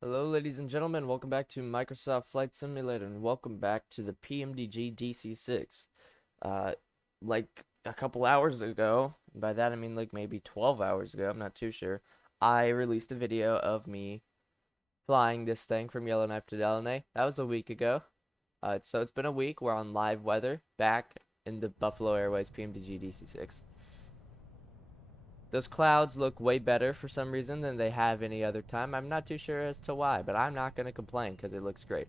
Hello, ladies and gentlemen. Welcome back to Microsoft Flight Simulator, and welcome back to the PMDG DC-6. Uh, like a couple hours ago, by that I mean like maybe 12 hours ago, I'm not too sure, I released a video of me flying this thing from Yellowknife to Deline. That was a week ago. So it's been a week. We're on live weather, back in the Buffalo Airways PMDG DC-6. Those clouds look way better for some reason than they have any other time. I'm not too sure as to why, but I'm not going to complain because it looks great.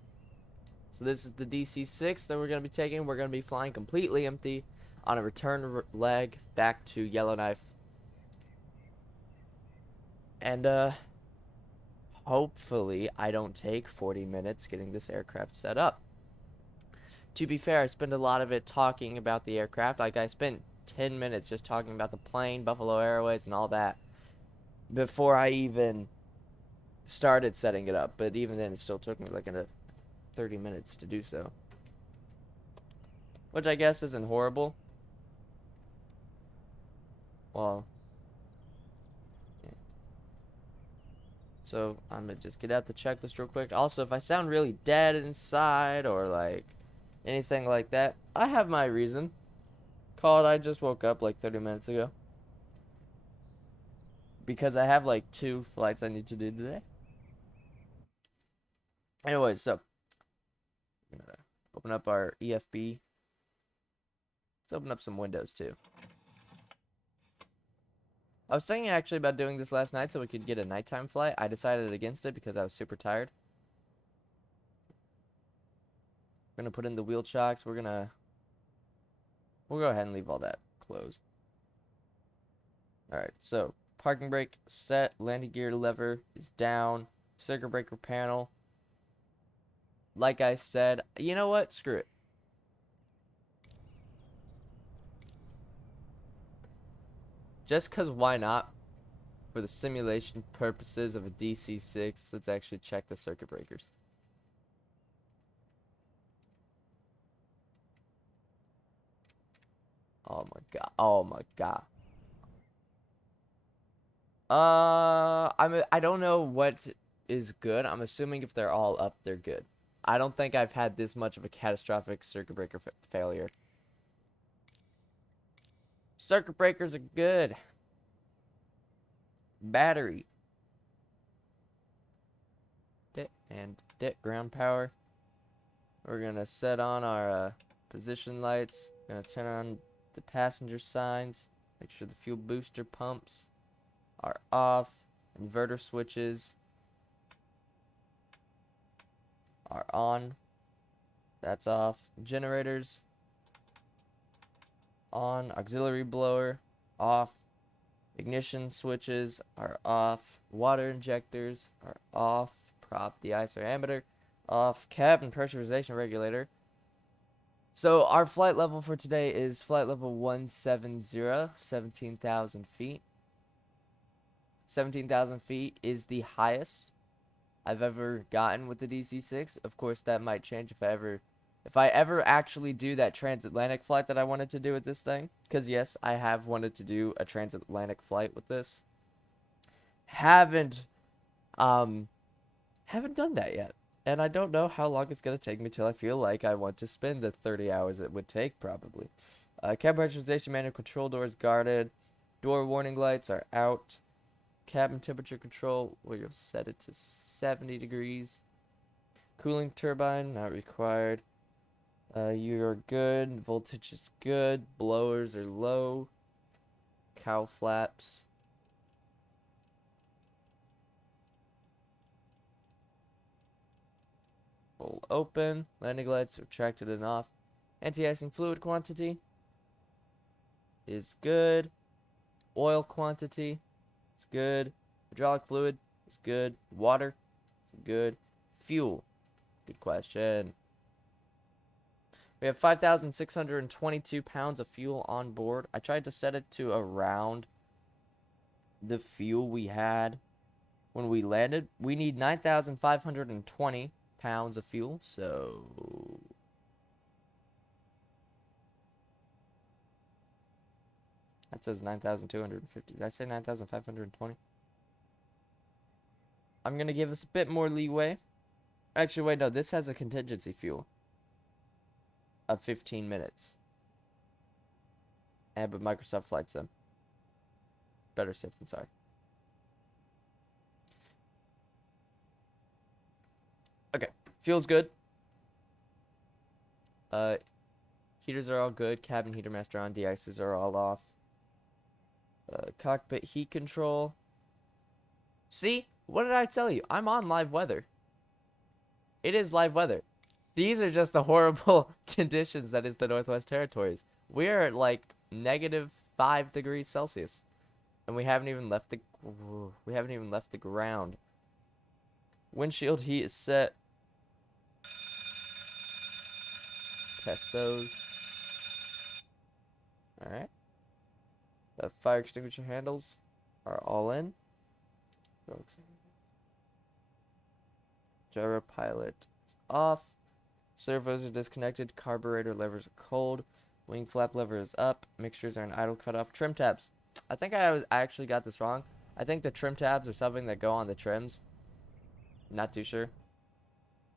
So this is the DC-6 that we're going to be taking. We're going to be flying completely empty on a return leg back to Yellowknife. And hopefully I don't take 40 minutes getting this aircraft set up. To be fair, I spent a lot of it talking about the aircraft. Like I spent 10 minutes just talking about the plane, Buffalo Airways, and all that before I even started setting it up. But even then, it still took me like 30 minutes to do so, which I guess isn't horrible. Well, yeah. So I'm gonna just get out the checklist real quick. Also, if I sound really dead inside or like anything like that, I have my reason. Call it I just woke up like 30 minutes ago because I have like 2 flights I need to do today. Anyways, so I'm gonna open up our EFB. Let's open up some windows too. I was thinking actually about doing this last night so we could get a nighttime flight. I decided against it because I was super tired. We're gonna put in the wheel chocks. We'll go ahead and leave all that closed. Alright, so parking brake set, landing gear lever is down, circuit breaker panel. Like I said, you know what? Screw it. Just cause why not? For the simulation purposes of a DC-6, let's actually check the circuit breakers. Oh my god. Oh my god. I don't know what is good. I'm assuming if they're all up, they're good. I don't think I've had this much of a catastrophic circuit breaker failure. Circuit breakers are good. Battery. Dit and dit ground power. We're gonna set on our position lights. Gonna turn on the passenger signs. Make sure the fuel booster pumps are off. Inverter switches are on. That's off. Generators on. Auxiliary blower off. Ignition switches are off. Water injectors are off. Prop de-isometer off. Cabin pressurization regulator. So our flight level for today is flight level 170, 17,000 feet. 17,000 feet is the highest I've ever gotten with the DC-6. Of course, that might change if I ever actually do that transatlantic flight that I wanted to do with this thing. Because yes, I have wanted to do a transatlantic flight with this. Haven't haven't done that yet. And I don't know how long it's gonna take me till I feel like I want to spend the 30 hours it would take, probably. Cabin pressurization manual control doors guarded. Door warning lights are out. Cabin temperature control, where you'll set it to 70 degrees. Cooling turbine, not required. You're good. Voltage is good. Blowers are low. Cowl flaps. Full open. Landing lights retracted and off. Anti-icing fluid quantity is good. Oil quantity is good. Hydraulic fluid is good. Water is good. Fuel, good question. We have 5,622 pounds of fuel on board. I tried to set it to around the fuel we had when we landed. We need 9,520 pounds of fuel, so that says 9,250. Did I say 9,520? I'm going to give us a bit more leeway. Actually, wait, no, this has a contingency fuel of 15 minutes. And but Microsoft Flight Sim. Better safe than sorry. Okay, fuel's good. Heaters are all good. Cabin heater master on. De-icers are all off. Cockpit heat control. See? What did I tell you? I'm on live weather. It is live weather. These are just the horrible conditions that is the Northwest Territories. We are at like -5 degrees Celsius, and we haven't even left the ground. Windshield heat is set. Test those. All right. The fire extinguisher handles are all in. Gyro pilot is off. Servos are disconnected. Carburetor levers are cold. Wing flap lever is up. Mixtures are in idle cutoff. Trim tabs. I think I actually got this wrong. I think the trim tabs are something that go on the trims. Not too sure.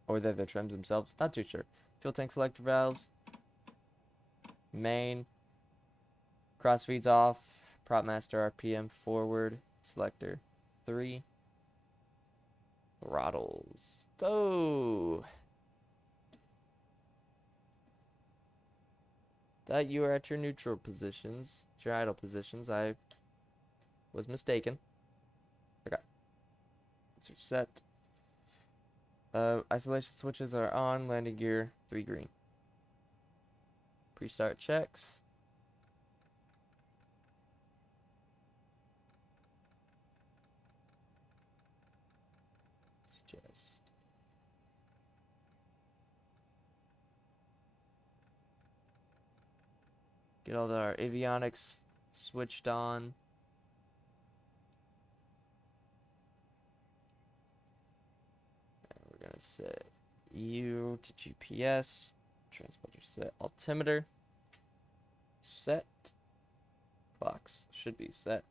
Or they're the trims themselves. Not too sure. Fuel tank selector valves. Main. Crossfeeds off. Prop master RPM forward. Selector 3. Throttles. Go. That you are at your neutral positions, your idle positions. I was mistaken. Okay. These are set. Isolation switches are on. Landing gear 3 green. Pre-start checks. Let's just get all our avionics switched on. And we're gonna set U to GPS. Transponder set. Altimeter set. Clocks should be set.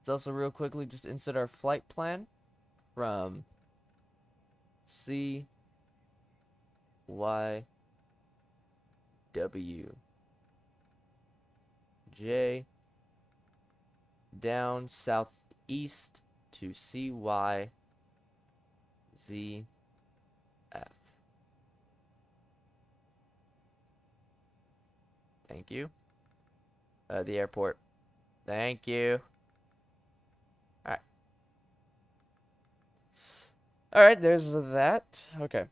Let's also real quickly just insert our flight plan from CYWJ down southeast to CYZF. Thank you. The airport. Thank you. Alright. Alright, there's that. Okay.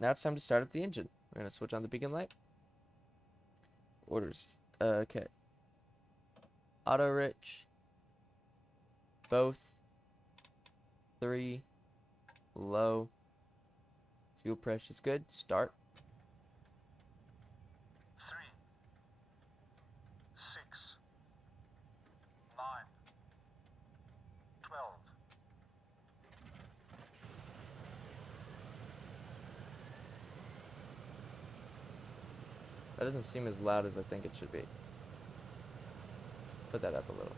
Now it's time to start up the engine. We're going to switch on the beacon light. Orders. Okay. Auto rich. Both. 3. Low. Fuel pressure is good. Start. 3, 6, 9, 12. That doesn't seem as loud as I think it should be. Put that up a little.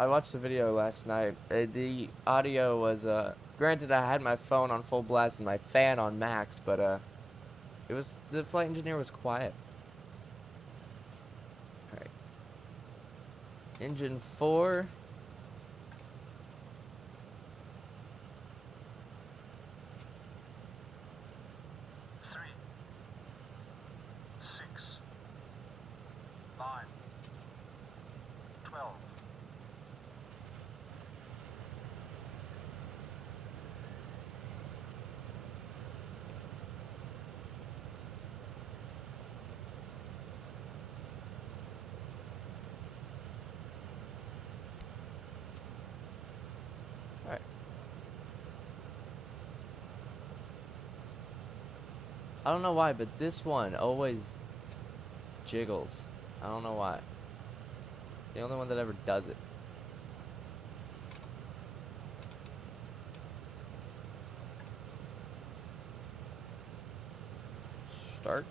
I watched the video last night. The audio was, granted I had my phone on full blast and my fan on max, but, it was, the flight engineer was quiet. Alright. Engine 4. Alright. I don't know why, but this one always jiggles. I don't know why. It's the only one that ever does it. Start.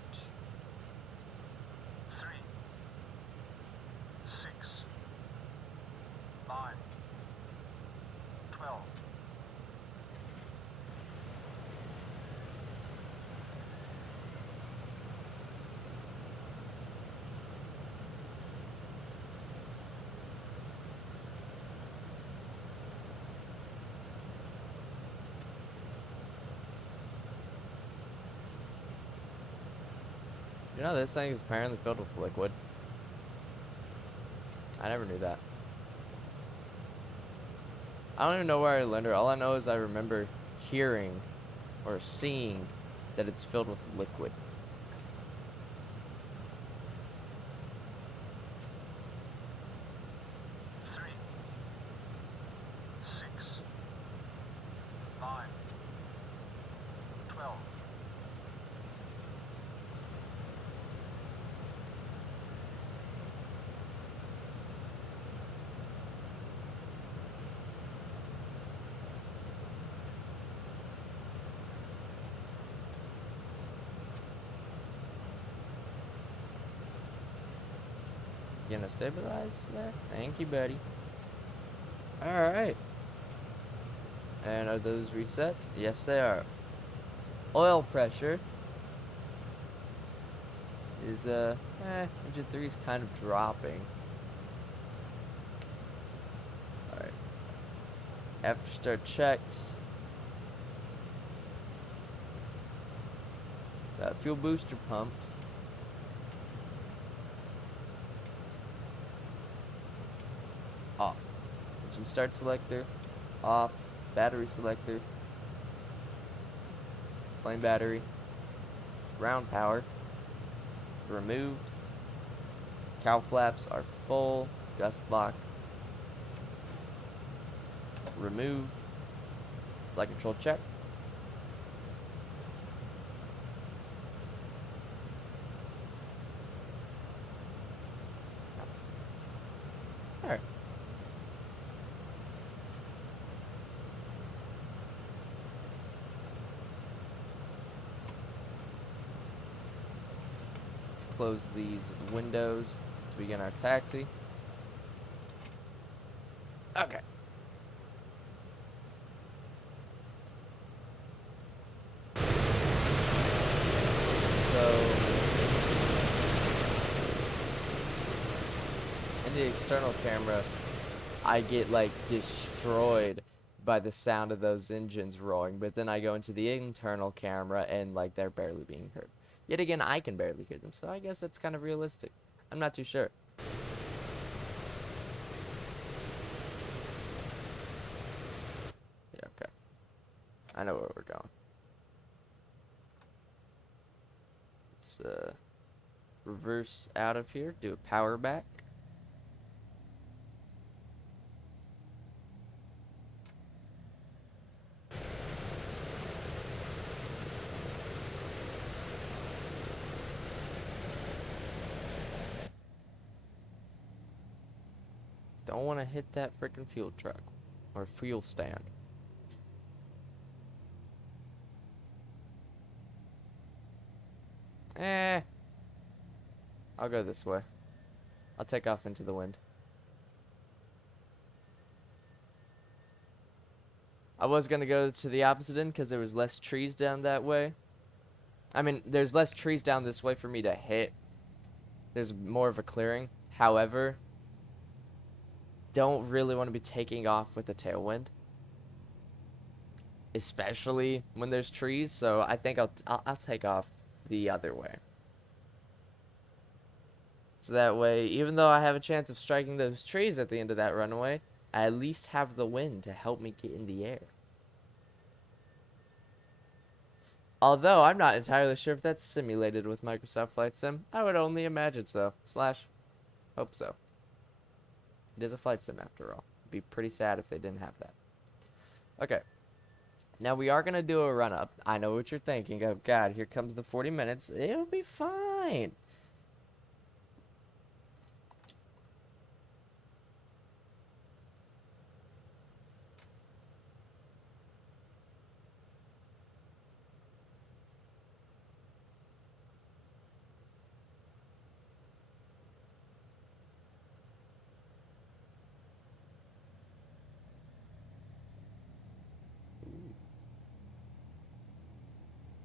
You know, this thing is apparently filled with liquid. I never knew that. I don't even know where I learned it. All I know is I remember hearing or seeing that it's filled with liquid. Three, 6, 9, 12. You gonna stabilize there? Thank you, buddy. Alright. And are those reset? Yes, they are. Oil pressure is, engine 3 is kind of dropping. Alright. After start checks. Fuel booster pumps. Off. Engine start selector. Off. Battery selector. Plane battery. Ground power. Removed. Cowl flaps are full. Gust lock. Removed. Flight control check. Alright. Let's close these windows to begin our taxi. Okay. In the external camera, I get like destroyed by the sound of those engines roaring, but then I go into the internal camera and like they're barely being heard. Yet again, I can barely hear them, so I guess that's kind of realistic. I'm not too sure. Yeah, okay. I know where we're going. Let's reverse out of here, do a power back. Don't want to hit that freaking fuel truck or fuel stand. I'll go this way. I'll take off into the wind. I was going to go to the opposite end because there was less trees down that way. I mean, there's less trees down this way for me to hit. There's more of a clearing. However, don't really want to be taking off with a tailwind, especially when there's trees. So I think I'll take off the other way. So that way, even though I have a chance of striking those trees at the end of that runway, I at least have the wind to help me get in the air. Although I'm not entirely sure if that's simulated with Microsoft Flight Sim. I would only imagine so. / hope so. It is a flight sim after all. It'd be pretty sad if they didn't have that. Okay. Now we are going to do a run up. I know what you're thinking. Oh god, here comes the 40 minutes. It'll be fine.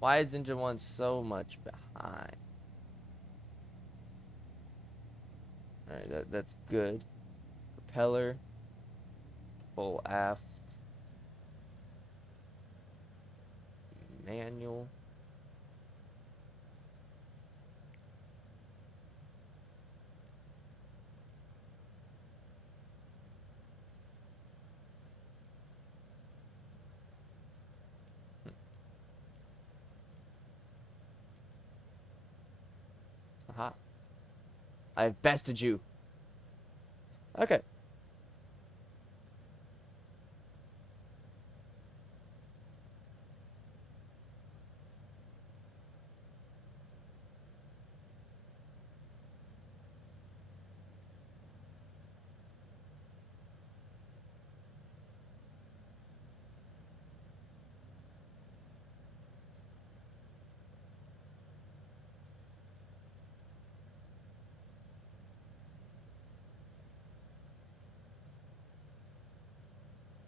Why is engine 1 so much behind? Alright, that's good. Propeller. Full aft. Manual. Aha. I have bested you. Okay.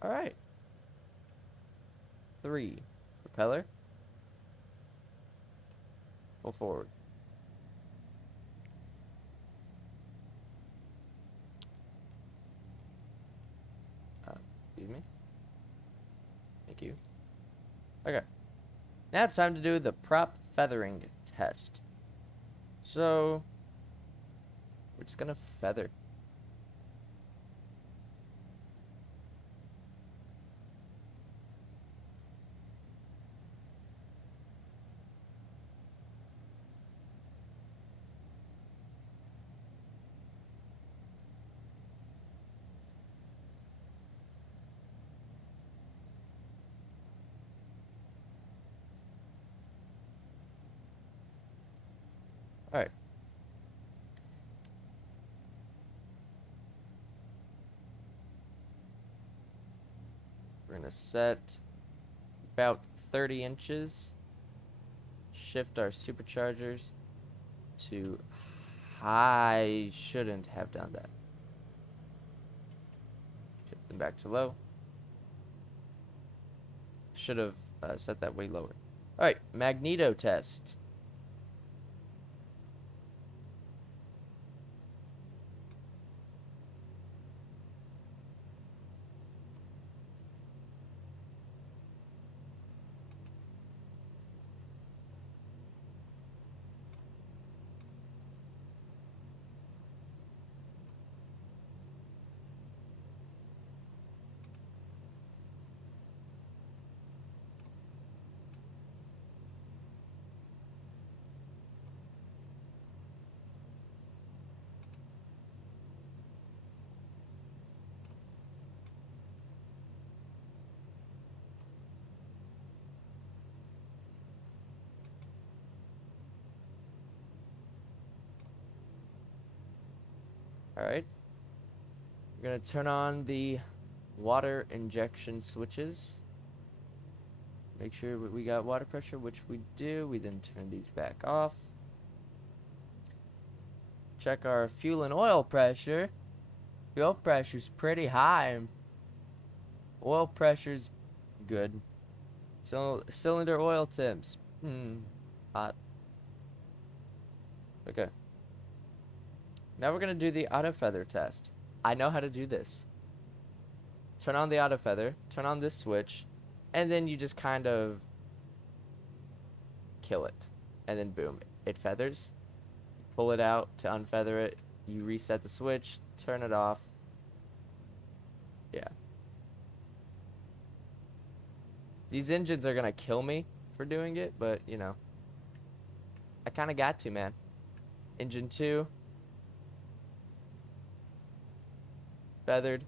All right. 3. Propeller. Full forward. Excuse me. Thank you. Okay. Now it's time to do the prop feathering test. So, we're just gonna feather. All right. We're gonna set about 30 inches. Shift our superchargers to high. Shouldn't have done that. Shift them back to low. Should have set that way lower. All right, magneto test. All right. We're gonna turn on the water injection switches. Make sure we got water pressure, which we do. We then turn these back off. Check our fuel and oil pressure. Fuel pressure's pretty high. Oil pressure's good. So cylinder oil temps. Hot. Okay. Now we're gonna do the auto feather test. I know how to do this. Turn on the auto feather, turn on this switch, and then you just kind of kill it. And then boom, it feathers. Pull it out to unfeather it. You reset the switch, turn it off. Yeah. These engines are gonna kill me for doing it, but you know, I kind of got to, man. Engine 2. Feathered.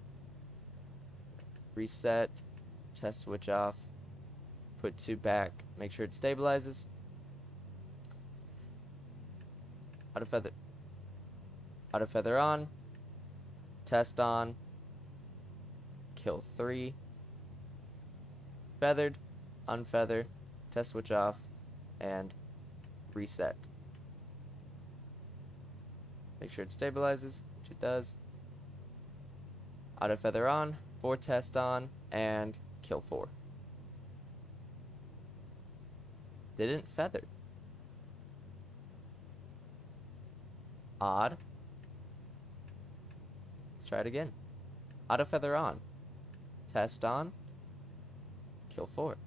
Reset. Test switch off. Put 2 back. Make sure it stabilizes. Auto feather. Auto feather on. Test on. Kill 3. Feathered. Unfeather. Test switch off. And reset. Make sure it stabilizes, which it does. Auto feather on. 4 test on. And kill 4. Didn't feather. Odd. Let's try it again. Auto feather on. Test on. Kill 4.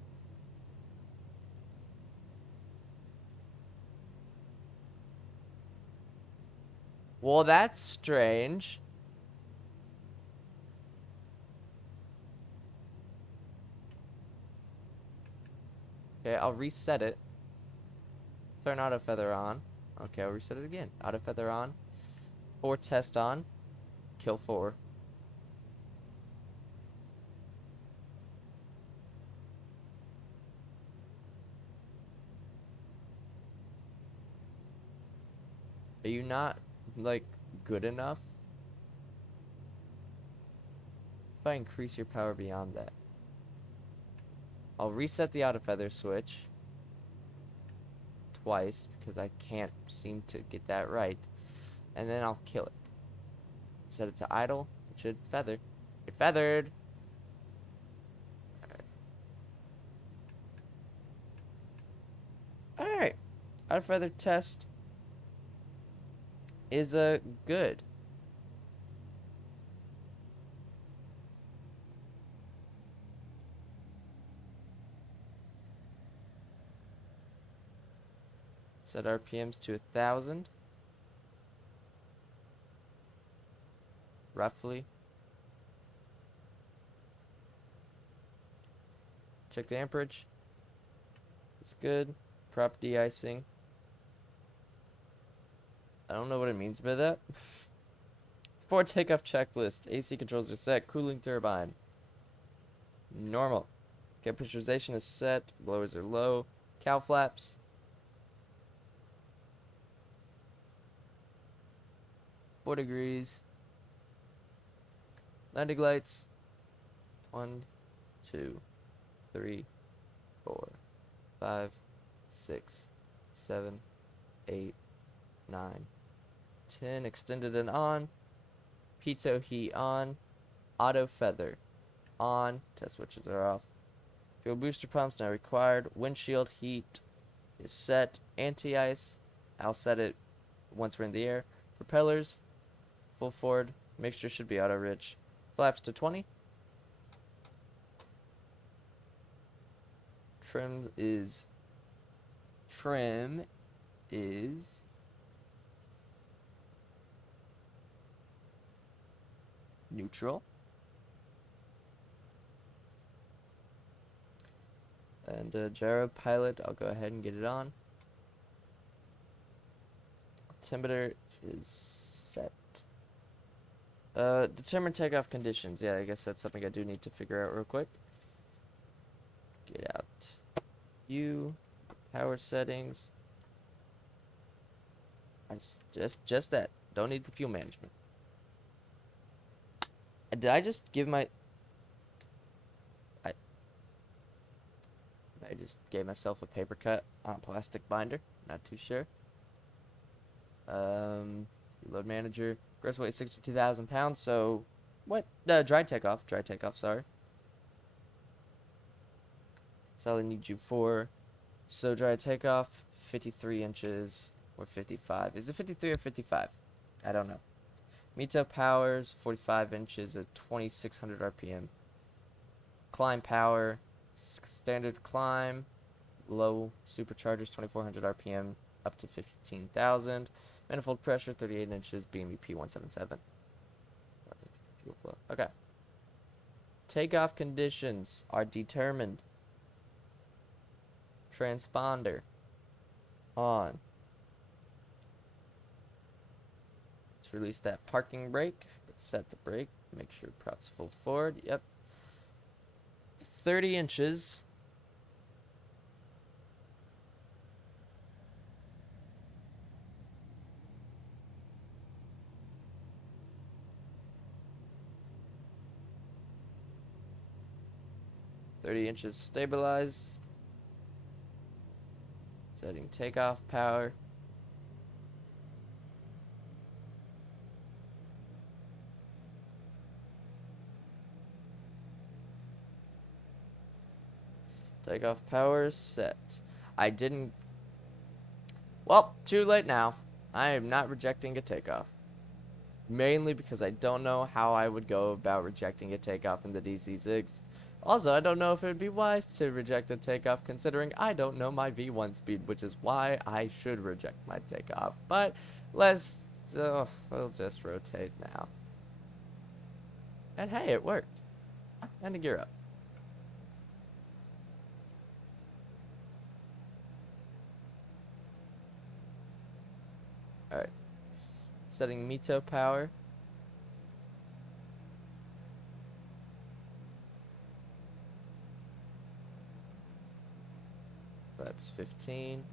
Well, that's strange. Okay, I'll reset it. Turn auto feather on. Okay, I'll reset it again. Auto feather on. 4 test on. Kill 4. Are you not, like, good enough? If I increase your power beyond that. I'll reset the auto feather switch twice because I can't seem to get that right. And then I'll kill it. Set it to idle. It should feather. It feathered. Alright. Auto feather test is good. Set RPMs to 1,000. Roughly. Check the amperage. It's good. Prop de-icing. I don't know what it means by that. For takeoff checklist, AC controls are set. Cooling turbine. Normal. Okay, pressurization is set. Blowers are low. Cow flaps. Four degrees. Landing lights. 1, 2, 3, 4, 5, 6, 7, 8, 9, 10. Extended and on. Pitot heat on. Auto feather on. Test switches are off. Fuel booster pumps now required. Windshield heat is set. Anti-ice. I'll set it once we're in the air. Propellers. Full forward. Mixture should be auto rich. Flaps to 20. Trim is neutral. And gyro pilot, I'll go ahead and get it on. Altimeter is set. Determine takeoff conditions. Yeah, I guess that's something I do need to figure out real quick. Get out. Power settings. Just that. Don't need the fuel management. Did I just give my... I just gave myself a paper cut on a plastic binder. Not too sure. Load manager. Gross weight 62,000 pounds. So, what? Dry takeoff. Dry takeoff, sorry. So I need you for. So dry takeoff, 53 inches or 55. Is it 53 or 55? I don't know. METO powers, 45 inches at 2,600 RPM. Climb power, standard climb. Low superchargers, 2,400 RPM, up to 15,000. Manifold pressure, 38 inches, BMEP 177. Fuel flow. Okay. Takeoff conditions are determined. Transponder on. Let's release that parking brake. Let's set the brake. Make sure props full forward. Yep. 30 inches. Stabilize. Setting takeoff power. Takeoff power set. I didn't... Well, too late now. I am not rejecting a takeoff. Mainly because I don't know how I would go about rejecting a takeoff in the DC-6. Also, I don't know if it would be wise to reject a takeoff considering I don't know my V1 speed, which is why I should reject my takeoff. But let's, we'll just rotate now. And hey, it worked. And a gear up. Setting METO power. Flaps 15.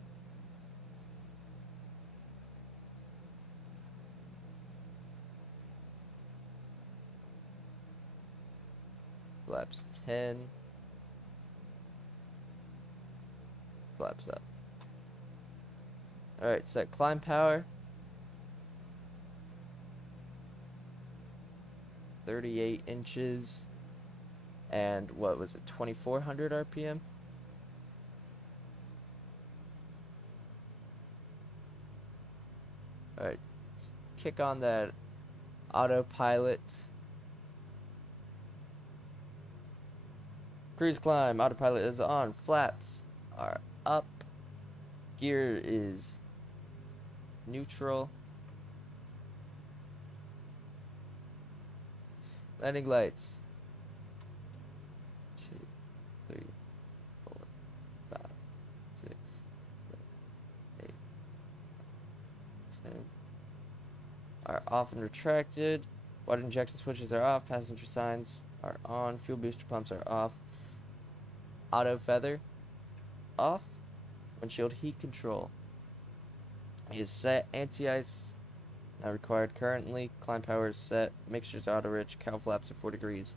Flaps 10. Flaps up. Alright, set climb power. 38 inches. And what was it? 2400 RPM? Alright, let's kick on that autopilot. Cruise climb, autopilot is on, flaps are up, gear is neutral, landing lights, 2, 3, 4, 5, 6, 7, 8, 10, are off and retracted, water injection switches are off, passenger signs are on, fuel booster pumps are off, auto feather off, windshield heat control is set, anti-ice not required currently, climb power is set, mixtures auto rich, cow flaps are 4 degrees.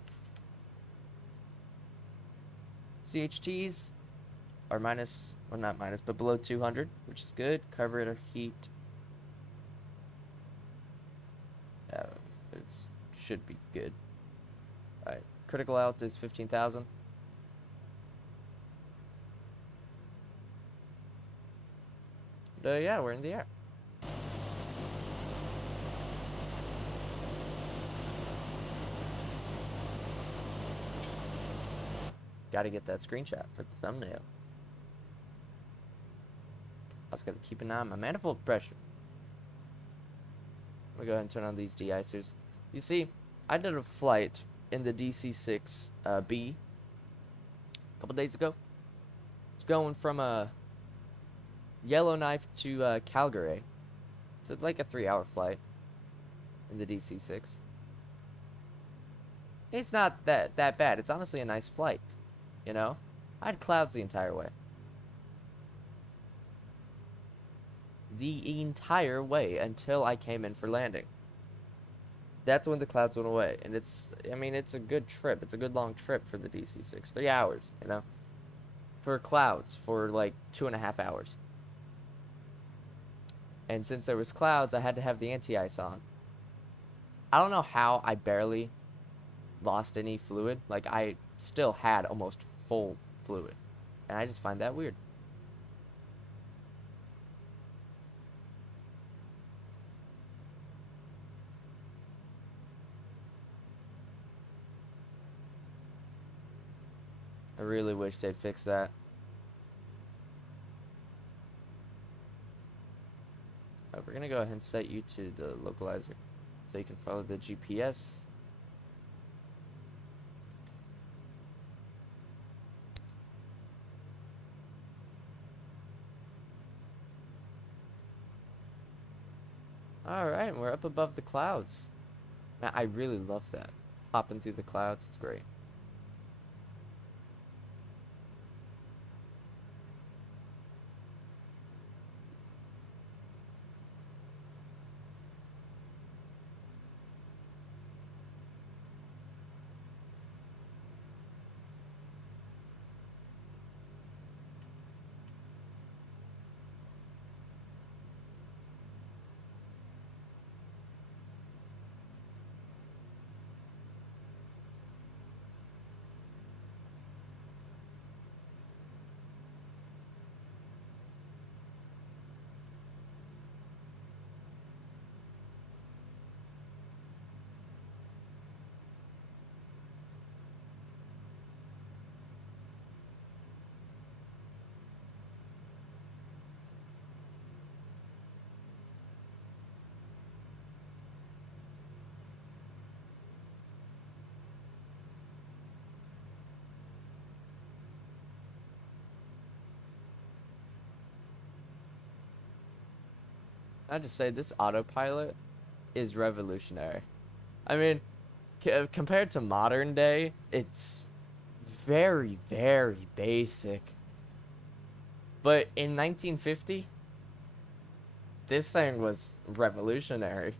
CHTs are minus, well not minus, but below 200, which is good. Carburetor heat, it should be good. Alright, critical out is 15,000. Yeah, we're in the air. Gotta get that screenshot for the thumbnail. I was gonna keep an eye on my manifold pressure. I'm gonna go ahead and turn on these de-icers. You see, I did a flight in the DC-6 B a couple days ago. It's going from Yellowknife to Calgary. It's like a 3-hour flight in the DC-6. It's not that bad. It's honestly a nice flight, you know? I had clouds the entire way. The entire way until I came in for landing. That's when the clouds went away. And it's a good trip. It's a good long trip for the DC-6. 3 hours, you know? For clouds for like 2.5 hours. And since there was clouds, I had to have the anti-ice on. I don't know how I barely lost any fluid. Like, I still had almost full fluid. And I just find that weird. I really wish they'd fix that. We're gonna go ahead and set you to the localizer so you can follow the GPS. Alright, we're up above the clouds. Man, I really love that. Hopping through the clouds, it's great. I just say this autopilot is revolutionary. I mean, compared to modern day, it's very, very basic. But in 1950, this thing was revolutionary.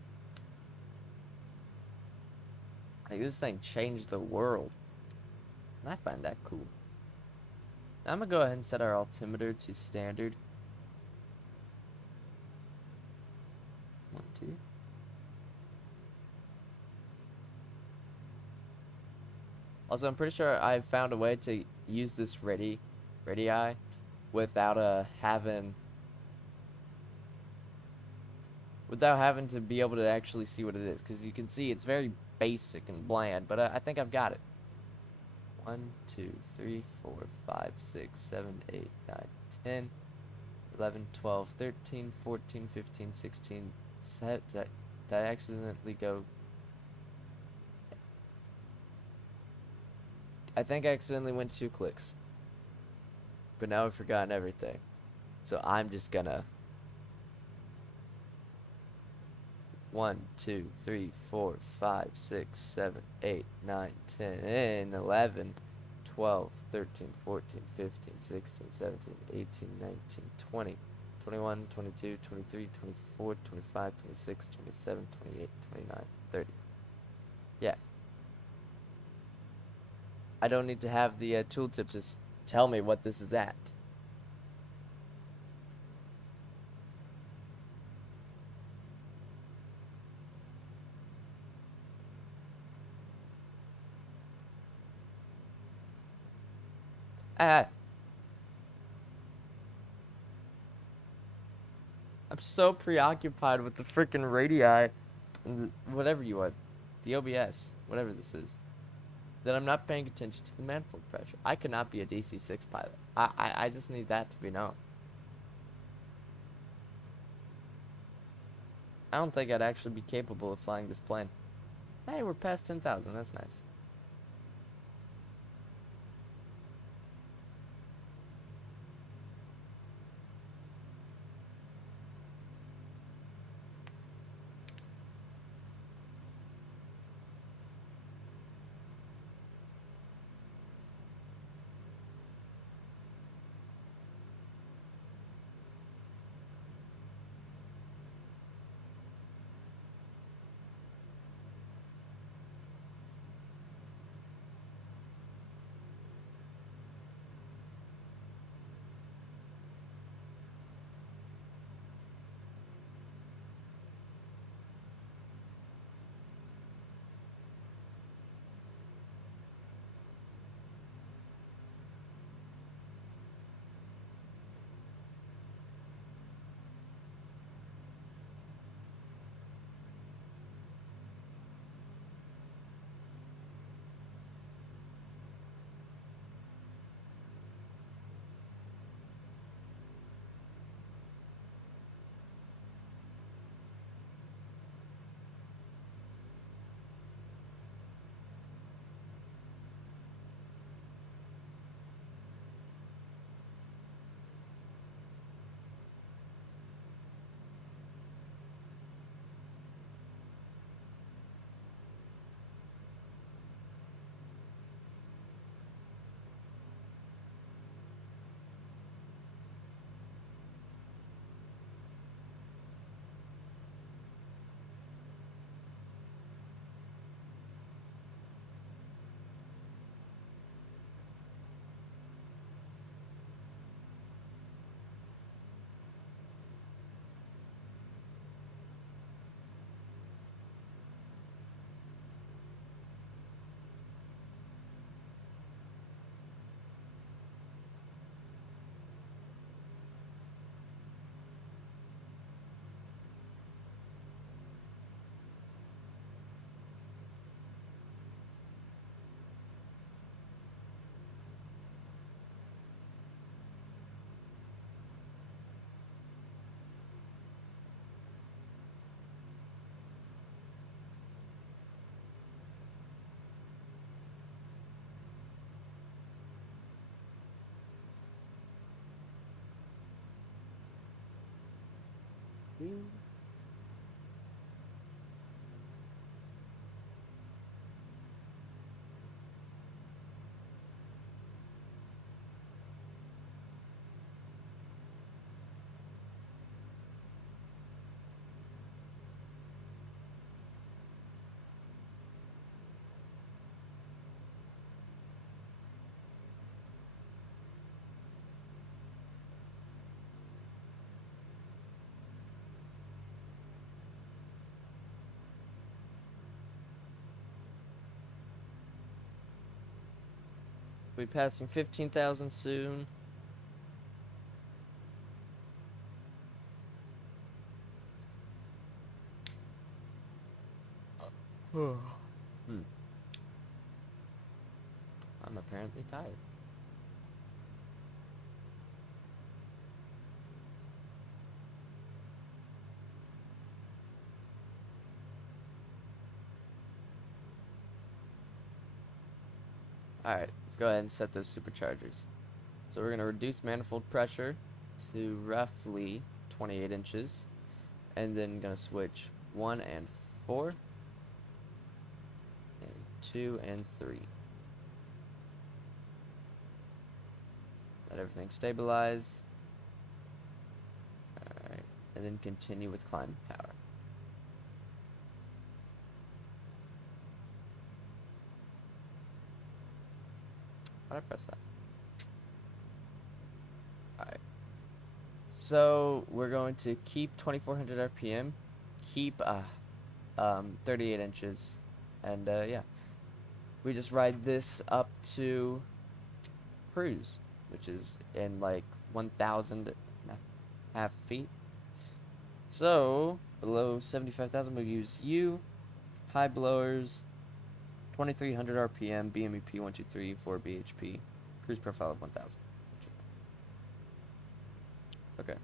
Like, this thing changed the world. And I find that cool. Now I'm going to go ahead and set our altimeter to standard. 1, 2. Also, I'm pretty sure I found a way to use this radii without having to be able to actually see what it is, because you can see it's very basic and bland, but I think I've got it. 1, 2, 3, 4, 5, 6, 7, 8, 9, 10, 11, 12, 13, 14, 15, 16. Did I accidentally go? I think I accidentally went 2 clicks. But now I've forgotten everything. So I'm just gonna 1, 2, 3, 4, 5, 6, 7, 8, 9, 10, 11, 12, 13, 14, 15, 16, 17, 18, 19, 20, 21, 22, 23, 24, 25, 26, 27, 28, 29, 30. Yeah. I don't need to have the tooltip to tell me what this is at. Ah. I'm so preoccupied with the freaking radii and whatever you are, the OBS, whatever this is, that I'm not paying attention to the manifold pressure. I could not be a DC-6 pilot. I just need that to be known. I don't think I'd actually be capable of flying this plane. Hey, we're past 10,000. That's nice. We'll be passing 15,000 soon. I'm apparently tired. Alright, let's go ahead and set those superchargers. So we're going to reduce manifold pressure to roughly 28 inches. And then going to switch 1 and 4. And 2 and 3. Let everything stabilize. Alright, and then continue with climb power. How'd I press that? Alright. So we're going to keep 2400 RPM, keep 38 inches, and yeah. We just ride this up to cruise, which is in like 1,500 feet. So below 75,000 we'll use U, high blowers, 2300 RPM, BMEP 123, 4 BHP, cruise profile of 1,000. Okay.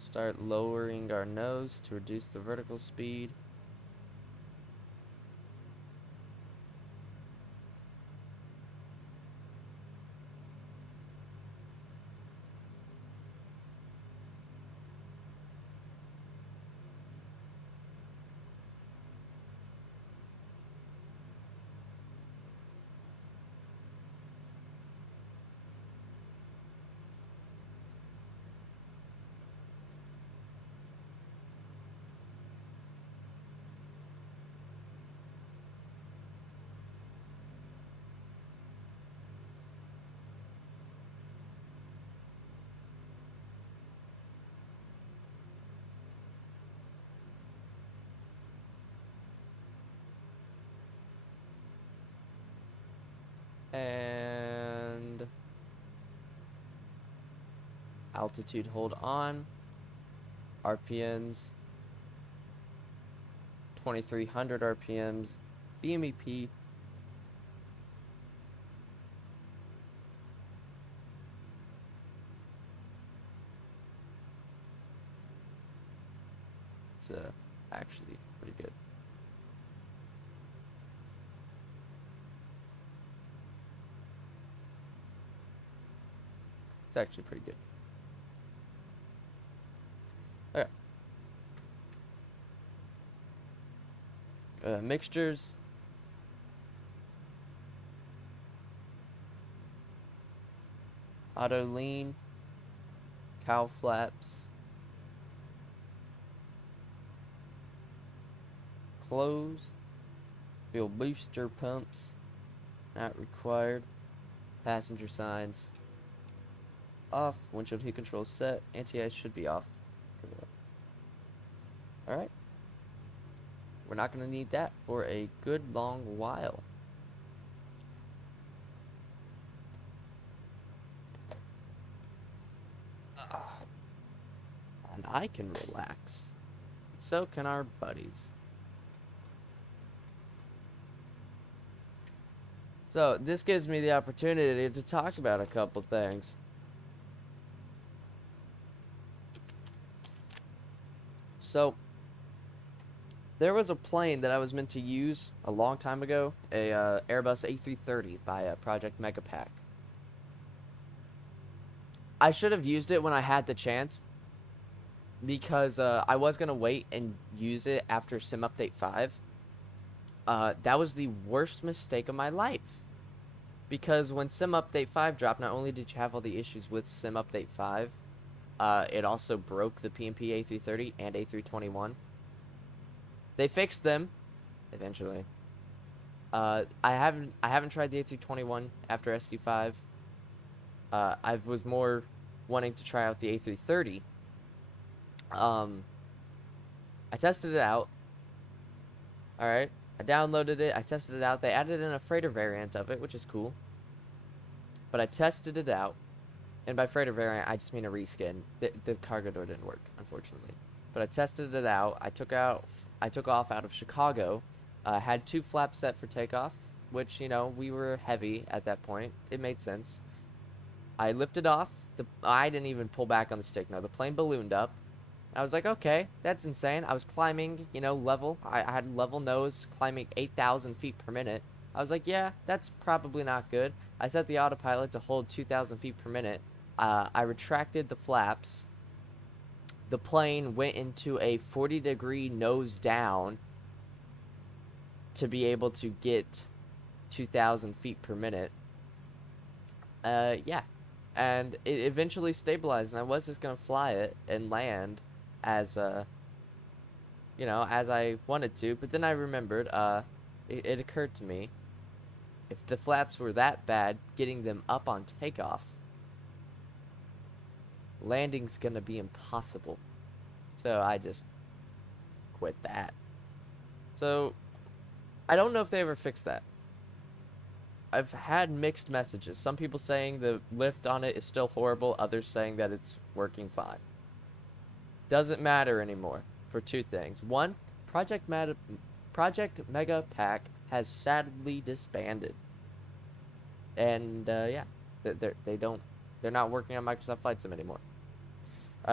Start lowering our nose to reduce the vertical speed. And altitude hold on. RPMs 2300 RPMs. BMEP it's actually pretty good. It's actually pretty good. Okay. Mixtures. Auto lean. Cow flaps. Close. Fuel booster pumps. Not required. Passenger signs. Off. Windshield heat control set. Anti-ice should be off. Alright. We're not going to need that for a good long while. And I can relax. So can our buddies. So this gives me the opportunity to talk about a couple things. So there was a plane that I was meant to use a long time ago, a Airbus A330 by Project Megapack. I should have used it when I had the chance, because I was going to wait and use it after Sim Update 5. That was the worst mistake of my life. Because when Sim Update 5 dropped, not only did you have all the issues with Sim Update 5, It also broke the PMP A330 and A321. They fixed them eventually. I haven't tried the A321 after SD5. I was more wanting to try out the A330. I tested it out. All right. I downloaded it. I tested it out. They added in a freighter variant of it, which is cool. But I tested it out. And by freighter variant, I just mean a reskin. The cargo door didn't work, unfortunately. But I tested it out. I took off out of Chicago. Had 2 flaps set for takeoff, which, you know, we were heavy at that point. It made sense. I lifted off. I didn't even pull back on the stick. No, the plane ballooned up. I was like, okay, that's insane. I was climbing, you know, level. I had level nose, climbing 8,000 feet per minute. I was like, yeah, that's probably not good. I set the autopilot to hold 2,000 feet per minute. I retracted the flaps. The plane went into a 40-degree nose down to be able to get 2,000 feet per minute. Yeah. And it eventually stabilized, and I was just going to fly it and land as, you know, as I wanted to. But then I remembered, it occurred to me, if the flaps were that bad, getting them up on takeoff, landing's going to be impossible. So I just quit that. So I don't know if they ever fixed that. I've had mixed messages. Some people saying the lift on it is still horrible. Others saying that it's working fine. Doesn't matter anymore for 2 things. One, Project Mega Pack has sadly disbanded. And yeah, they're not working on Microsoft Flight Sim anymore.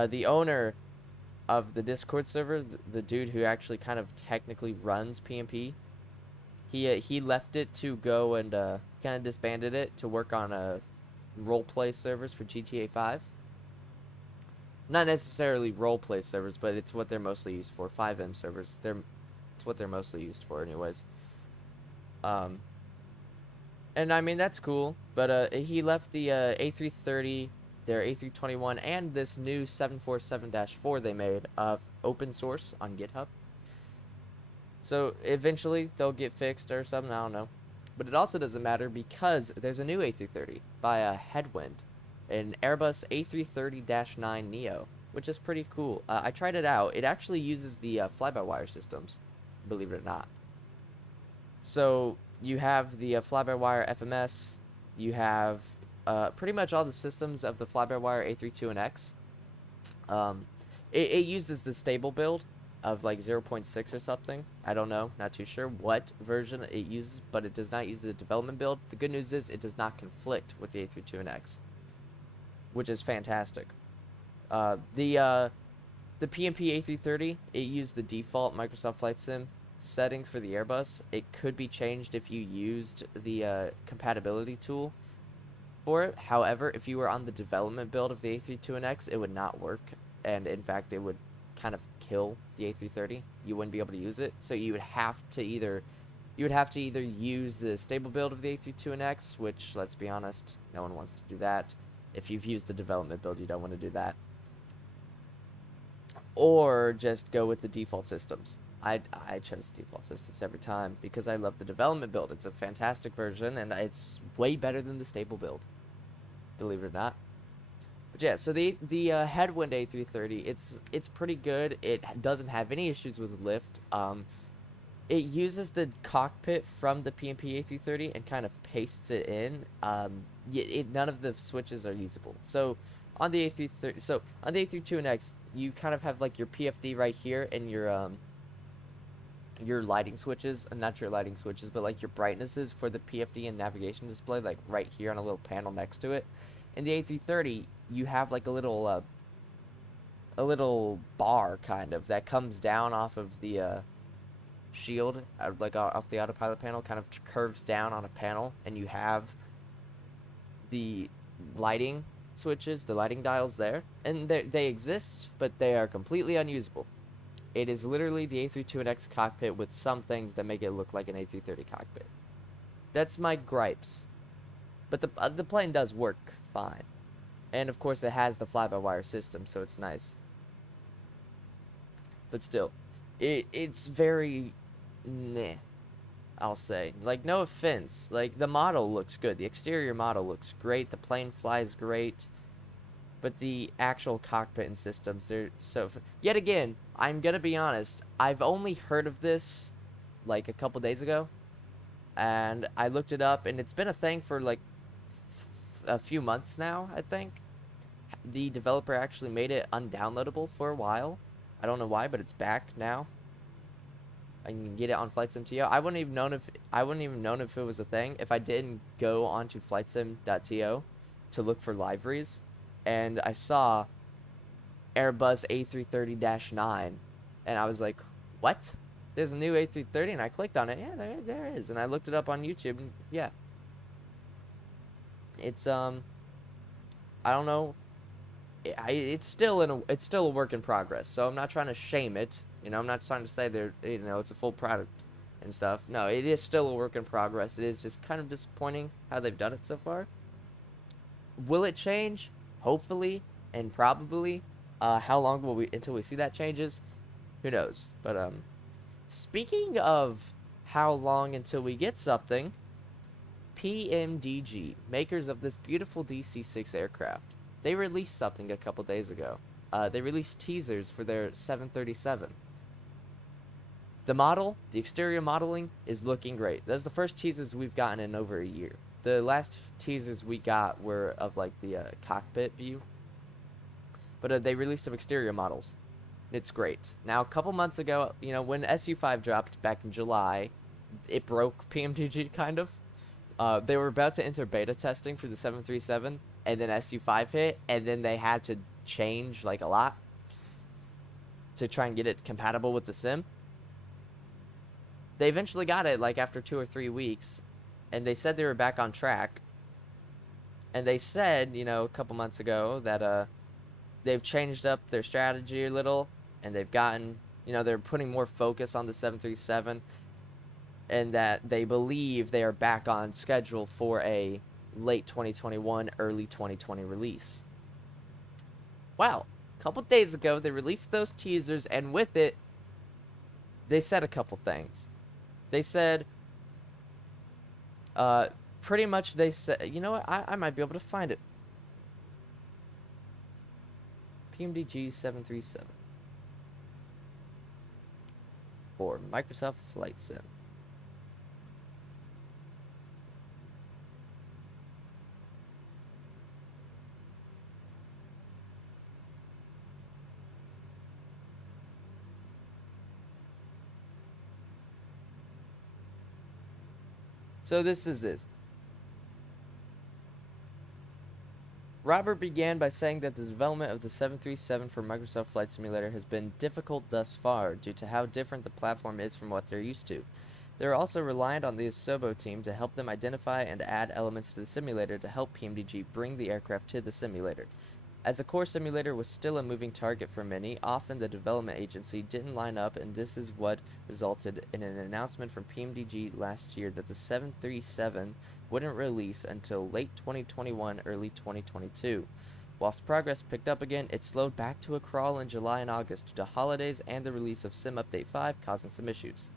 The owner of the Discord server, the dude who actually kind of technically runs PMP, he left it to go and kind of disbanded it to work on roleplay servers for GTA 5. Not necessarily roleplay servers, but it's what they're mostly used for. 5M servers. It's what they're mostly used for, anyways. And I mean that's cool, but he left the A330, their A321, and this new 747-4 they made of open source on GitHub. So eventually they'll get fixed or something, I don't know. But it also doesn't matter because there's a new A330 by Headwind, an Airbus A330-9 Neo, which is pretty cool. I tried it out. It actually uses the fly-by-wire systems, believe it or not. So you have the fly-by-wire FMS. You have pretty much all the systems of the fly-by-wire A32NX. It uses the stable build of like 0.6 or something. I don't know, not too sure what version it uses, but it does not use the development build. The good news is it does not conflict with the A32NX, which is fantastic. The PMP A330, it used the default Microsoft Flight Sim settings for the Airbus. It could be changed if you used the compatibility tool for it. However, if you were on the development build of the A32NX, it would not work, and in fact it would kind of kill the A330. You wouldn't be able to use it, so you would have to either use the stable build of the A32NX, which, let's be honest, no one wants to do that. If you've used the development build, you don't want to do that, or just go with the default systems. I chose the default systems every time because I love the development build. It's a fantastic version, and it's way better than the stable build, believe it or not. But yeah, so the Headwind A330, it's pretty good. It doesn't have any issues with lift. It uses the cockpit from the PMP A330 and kind of pastes it in. None of the switches are usable. So on the A32NX, you kind of have like your PFD right here and your lighting switches, not your lighting switches, but like your brightnesses for the PFD and navigation display, like right here on a little panel next to it. In the A330, you have like a little bar kind of that comes down off of the shield, like off the autopilot panel, kind of curves down on a panel, and you have the lighting switches, the lighting dials there, and they exist, but they are completely unusable. It is literally the A32NX cockpit with some things that make it look like an A330 cockpit. That's my gripes. But the plane does work fine. And of course, it has the fly-by-wire system, so it's nice. But still, it's very meh, I'll say. Like, no offense. Like, the model looks good. The exterior model looks great. The plane flies great. But the actual cockpit and systems, they're so... Yet again, I'm gonna be honest. I've only heard of this, like, a couple days ago. And I looked it up, and it's been a thing for, like, a few months now, I think. The developer actually made it undownloadable for a while. I don't know why, but it's back now. I can get it on FlightSim.to. I wouldn't even known if it was a thing if I didn't go onto FlightSim.to to look for liveries, and I saw Airbus A330-9, and I was like, "What? There's a new A330?" And I clicked on it. Yeah, there is. And I looked it up on YouTube, and yeah, it's I don't know. It's still a work in progress. So I'm not trying to shame it. You know, I'm not trying to say it's a full product and stuff. No, it is still a work in progress. It is just kind of disappointing how they've done it so far. Will it change? Hopefully and probably. How long will we until we see that changes? Who knows? But speaking of how long until we get something, PMDG, makers of this beautiful DC-6 aircraft, they released something a couple days ago. They released teasers for their 737. The model, the exterior modeling, is looking great. That's the first teasers we've gotten in over a year. The last teasers we got were of, like, the cockpit view. But they released some exterior models. It's great. Now, a couple months ago, you know, when SU5 dropped back in July, it broke PMDG, kind of. They were about to enter beta testing for the 737, and then SU5 hit, and then they had to change, like, a lot to try and get it compatible with the sim. They eventually got it, like, after 2 or 3 weeks, and they said they were back on track. And they said, you know, a couple months ago that they've changed up their strategy a little, and they've gotten, you know, they're putting more focus on the 737, and that they believe they are back on schedule for a late 2021, early 2020 release. Wow. A couple days ago, they released those teasers, and with it, they said a couple things. They said, pretty much they said, you know what, I might be able to find it. PMDG 737. Or Microsoft Flight Sim. So this is this. Robert began by saying that the development of the 737 for Microsoft Flight Simulator has been difficult thus far due to how different the platform is from what they're used to. They're also reliant on the Asobo team to help them identify and add elements to the simulator to help PMDG bring the aircraft to the simulator. As the core simulator was still a moving target for many, often the development agency didn't line up, and this is what resulted in an announcement from PMDG last year that the 737 wouldn't release until late 2021, early 2022. Whilst progress picked up again, it slowed back to a crawl in July and August due to holidays and the release of Sim Update 5 causing some issues.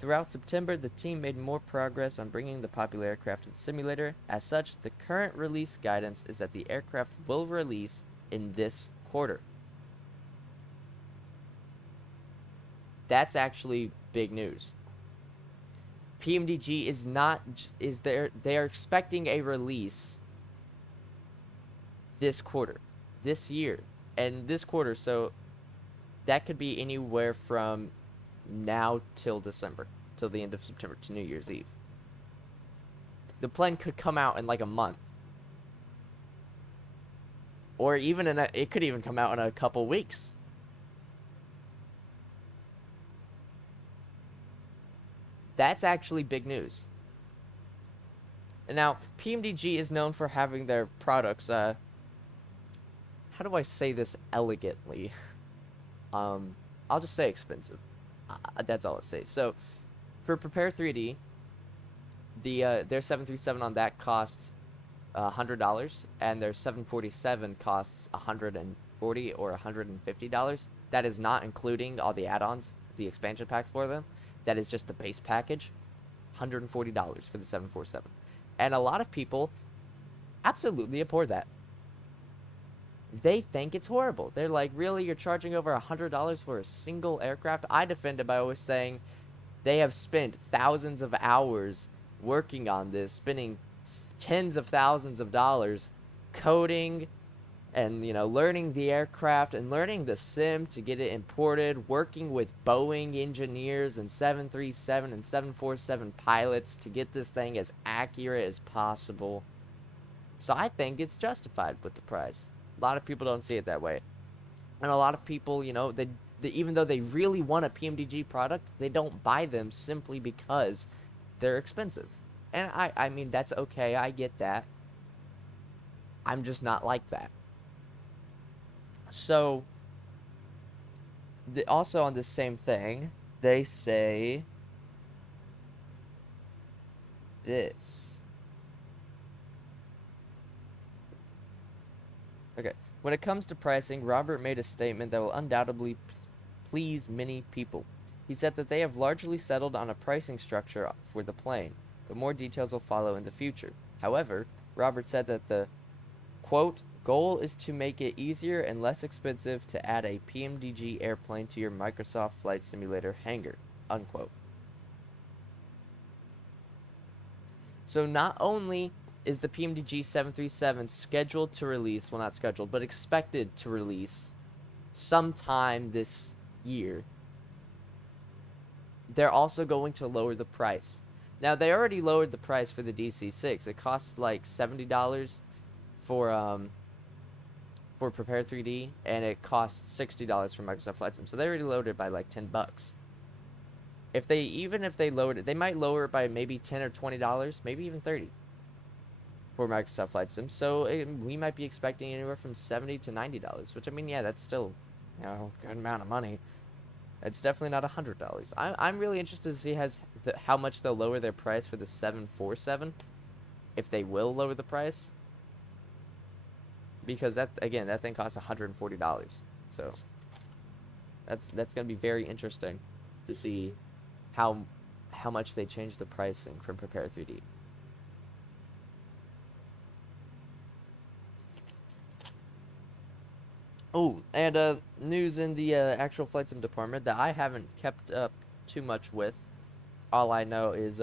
Throughout September, the team made more progress on bringing the popular aircraft to the simulator. As such, the current release guidance is that the aircraft will release in this quarter. That's actually big news. PMDG they are expecting a release this quarter, this year, and this quarter, so that could be anywhere from now till December, till the end of September, to New Year's Eve. The plane could come out in like a month, or even it could even come out in a couple weeks. That's actually big news. And now PMDG is known for having their products, how do I say this elegantly? I'll just say expensive. That's all it says. So, for Prepare 3D, their 737 on that costs $100, and their 747 costs $140 or $150. That is not including all the add-ons, the expansion packs for them. That is just the base package, $140 for the 747. And a lot of people absolutely abhor that. They think it's horrible. They're like, really, you're charging over $100 for a single aircraft? I defend it by always saying they have spent thousands of hours working on this, spending tens of thousands of dollars coding and, learning the aircraft and learning the sim to get it imported, working with Boeing engineers and 737 and 747 pilots to get this thing as accurate as possible. So I think it's justified with the price. A lot of people don't see it that way. And a lot of people, they even though they really want a PMDG product, they don't buy them simply because they're expensive. And I mean, that's okay. I get that. I'm just not like that. So, also on this same thing, they say this. Okay. When it comes to pricing, Robert made a statement that will undoubtedly please many people. He said that they have largely settled on a pricing structure for the plane, but more details will follow in the future. However, Robert said that the, quote, goal is to make it easier and less expensive to add a PMDG airplane to your Microsoft Flight Simulator hangar, unquote. So not only is the PMDG 737 scheduled to release, well, not scheduled, but expected to release sometime this year, they're also going to lower the price. Now, they already lowered the price for the DC-6. It costs like $70 for Prepare 3D, and it costs $60 for Microsoft Flight Sim. So they already lowered it by like $10. If they lowered it, they might lower it by maybe $10 or $20, maybe even $30 for Microsoft Flight Sim. So we might be expecting anywhere from $70 to $90, which, I mean, yeah, that's still, a good amount of money. It's definitely not $100. I'm really interested to see how much they'll lower their price for the 747, if they will lower the price, because that thing costs $140. So that's gonna be very interesting to see how much they change the pricing from Prepare 3D. Oh, and news in the actual flight sim department that I haven't kept up too much with. All I know is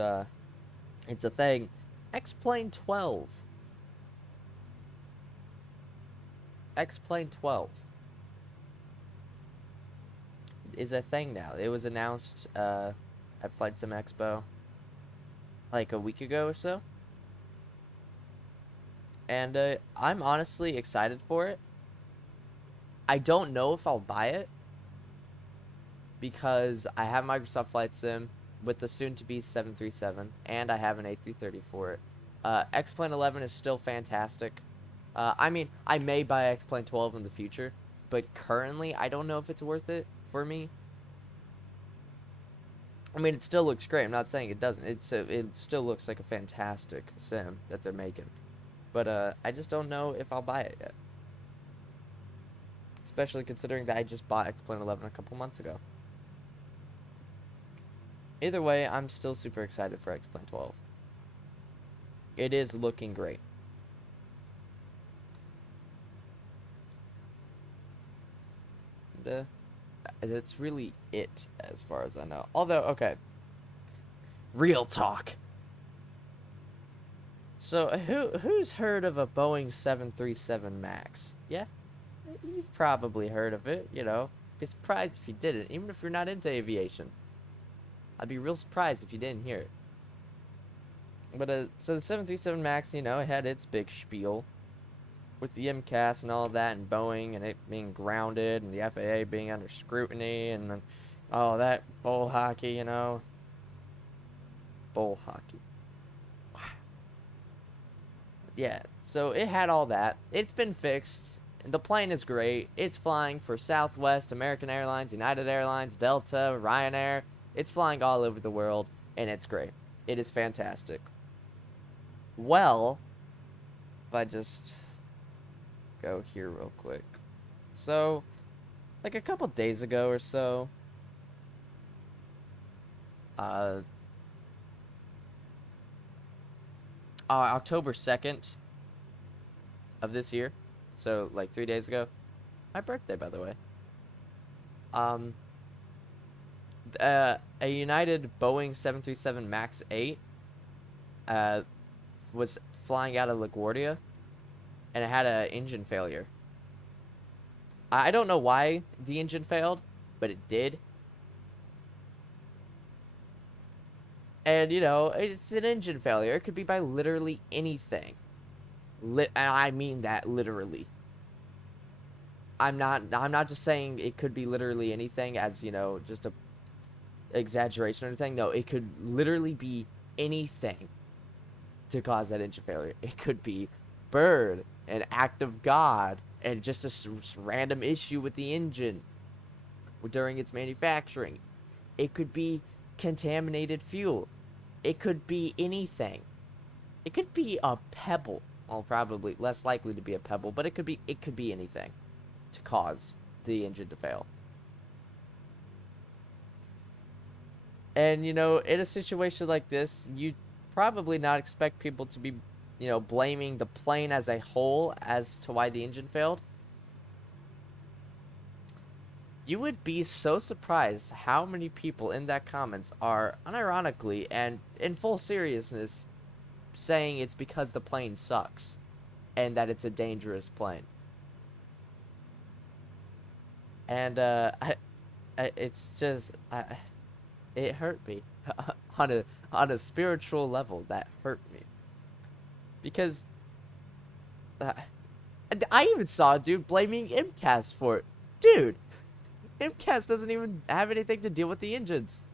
it's a thing. X-Plane 12. X-Plane 12 is a thing now. It was announced at Flight Sim Expo like a week ago or so. And I'm honestly excited for it. I don't know if I'll buy it because I have Microsoft Flight Sim with the soon-to-be 737, and I have an A330 for it. X-Plane 11 is still fantastic. I mean, I may buy X-Plane 12 in the future, but currently I don't know if it's worth it for me. I mean, it still looks great. I'm not saying it doesn't. It still looks like a fantastic sim that they're making. But I just don't know if I'll buy it yet. Especially considering that I just bought X-Plane 11 a couple months ago. Either way, I'm still super excited for X-Plane 12. It is looking great. And, that's really it as far as I know. Although, okay. Real talk. So, who's heard of a Boeing 737 MAX? Yeah? You've probably heard of it, Be surprised if you didn't, even if you're not into aviation. I'd be real surprised if you didn't hear it. But, so the 737 MAX, it had its big spiel with the MCAS and all that, and Boeing, and it being grounded, and the FAA being under scrutiny, and then all that bull hockey, Bull hockey. Wow. Yeah, so it had all that. It's been fixed. The plane is great. It's flying for Southwest, American Airlines, United Airlines, Delta, Ryanair. It's flying all over the world, and it's great. It is fantastic. Well, I just go here real quick. So, like a couple days ago or so, uh, October 2nd of this year, so like 3 days ago, my birthday, by the way, um, a United Boeing 737 MAX 8, was flying out of LaGuardia, and it had an engine failure. I don't know why the engine failed, but it did. And, you know, it's an engine failure. It could be by literally anything. And I mean that literally. I'm not just saying it could be literally anything as, you know, just a exaggeration or anything. No, it could literally be anything to cause that engine failure. It could be bird, an act of God, and just a random issue with the engine during its manufacturing. It could be contaminated fuel. It could be anything. It could be a pebble. Well, probably less likely to be a pebble, but it could be anything to cause the engine to fail. And, you know, in a situation like this, you probably not expect people to be, you know, blaming the plane as a whole as to why the engine failed. You would be so surprised how many people in that comments are unironically and in full seriousness saying it's because the plane sucks and that it's a dangerous plane. And it's just it hurt me on a spiritual level. That hurt me because uh, I even saw a dude blaming MCAS for it. Dude, MCAS doesn't even have anything to deal with the engines.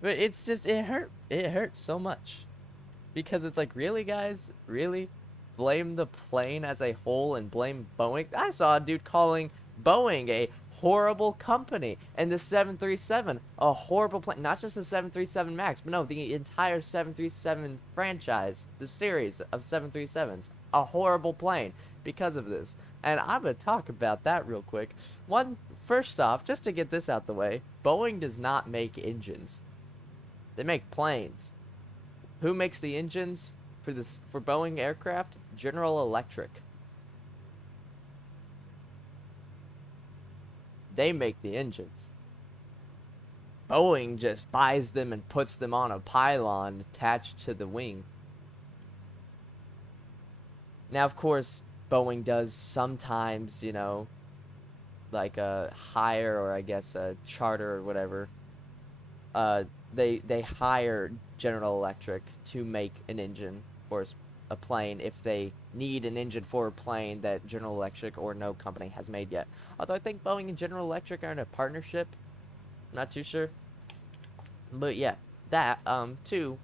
But it's just it hurt so much because it's like, really, guys, really blame the plane as a whole and blame Boeing. I saw a dude calling Boeing a horrible company and the 737 a horrible plane. Not just the 737 Max, but no, the entire 737 franchise, the series of 737s, a horrible plane because of this. And I'm gonna talk about that real quick. First off, just to get this out the way, Boeing does not make engines. They make planes. Who makes the engines for Boeing aircraft? General Electric. They make the engines. Boeing just buys them and puts them on a pylon attached to the wing. Now, of course, Boeing does sometimes, you know, like a hire or I guess a charter or whatever. They hire General Electric to make an engine for a plane if they need an engine for a plane that General Electric or no company has made yet. Although I think Boeing and General Electric are in a partnership. I'm not too sure. But yeah, that too.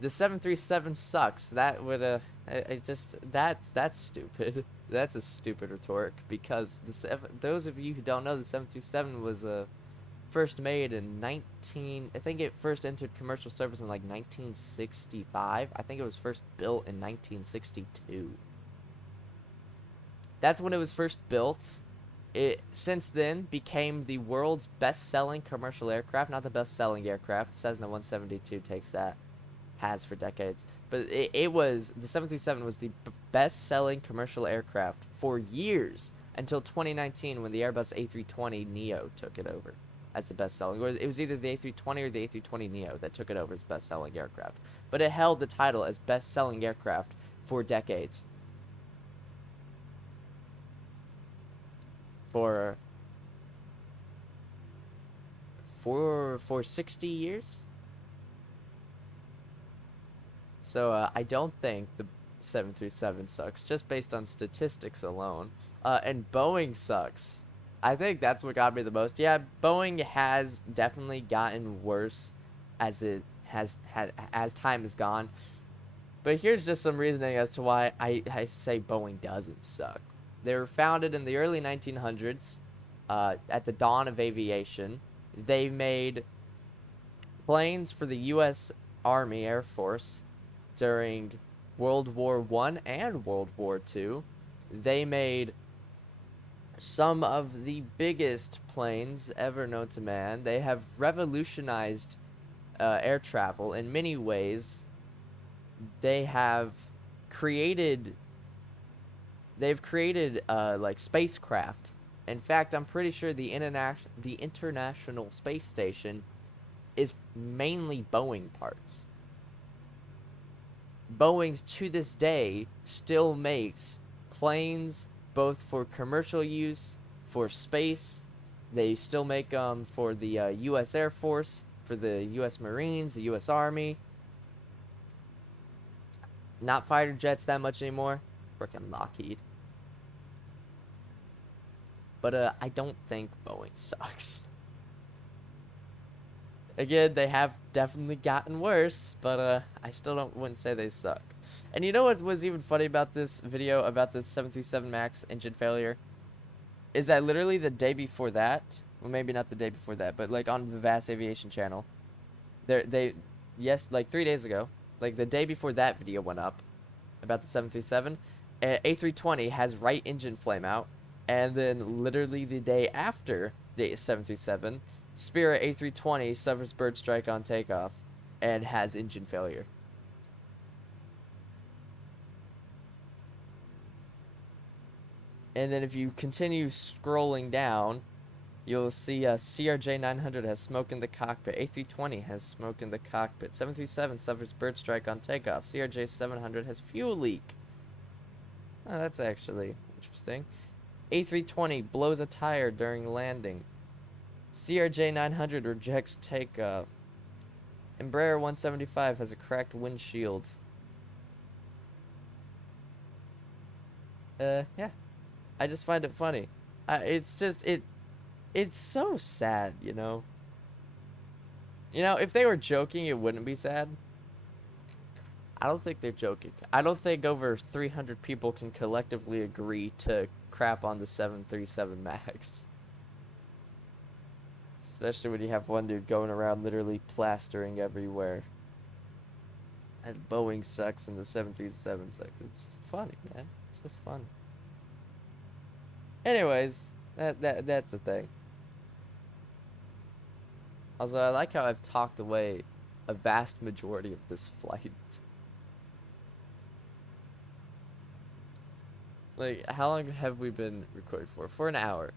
The 737 sucks. That would that's stupid. That's a stupid rhetoric because those of you who don't know, the 737 was first made in I think it first entered commercial service in like 1965. I think it was first built in 1962. That's when it was first built. It since then became the world's best-selling commercial aircraft. Not the best-selling aircraft. Cessna 172 takes that. Has for decades. But it was, the 737 was the best-selling commercial aircraft for years until 2019 when the Airbus A320neo took it over as the best-selling. It was either the A320 or the A320neo that took it over as best-selling aircraft. But it held the title as best-selling aircraft for decades. For 60 years. So I don't think the 737 sucks just based on statistics alone. And Boeing sucks. I think that's what got me the most. Yeah, Boeing has definitely gotten worse as it has as time has gone. But here's just some reasoning as to why I say Boeing doesn't suck. They were founded in the early 1900s, at the dawn of aviation. They made planes for the U.S. Army Air Force during World War One and World War Two. They made some of the biggest planes ever known to man. They have revolutionized air travel in many ways. They have created they've created like spacecraft. In fact, I'm pretty sure the International Space Station is mainly Boeing parts. Boeing to this day still makes planes both for commercial use, for space. They still make them for the U.S. Air Force, for the U.S. Marines, the U.S. Army. Not fighter jets that much anymore. Frickin' Lockheed. But I don't think Boeing sucks. Again, they have definitely gotten worse, but I still wouldn't say they suck. And you know what was even funny about this video, about this 737 MAX engine failure? Is that literally the day before that, well, maybe not the day before that, but like on the Vast Aviation channel, yes, like 3 days ago, like the day before that video went up about the 737, A320 has right engine flame out, and then literally the day after the 737, Spirit A320 suffers bird strike on takeoff and has engine failure. And then if you continue scrolling down, you'll see CRJ 900 has smoke in the cockpit. A320 has smoke in the cockpit. 737 suffers bird strike on takeoff. CRJ 700 has fuel leak. Oh, that's actually interesting. A320 blows a tire during landing. CRJ 900 rejects takeoff. Embraer 175 has a cracked windshield. Yeah. I just find it funny. It's just, it's so sad, you know? You know, if they were joking, it wouldn't be sad. I don't think they're joking. I don't think over 300 people can collectively agree to crap on the 737 MAX. Especially when you have one dude going around literally plastering everywhere. And Boeing sucks and the 737 sucks. It's just funny, man. It's just fun. Anyways, that's a thing. Also, I like how I've talked away a vast majority of this flight. Like, how long have we been recording for? For an hour.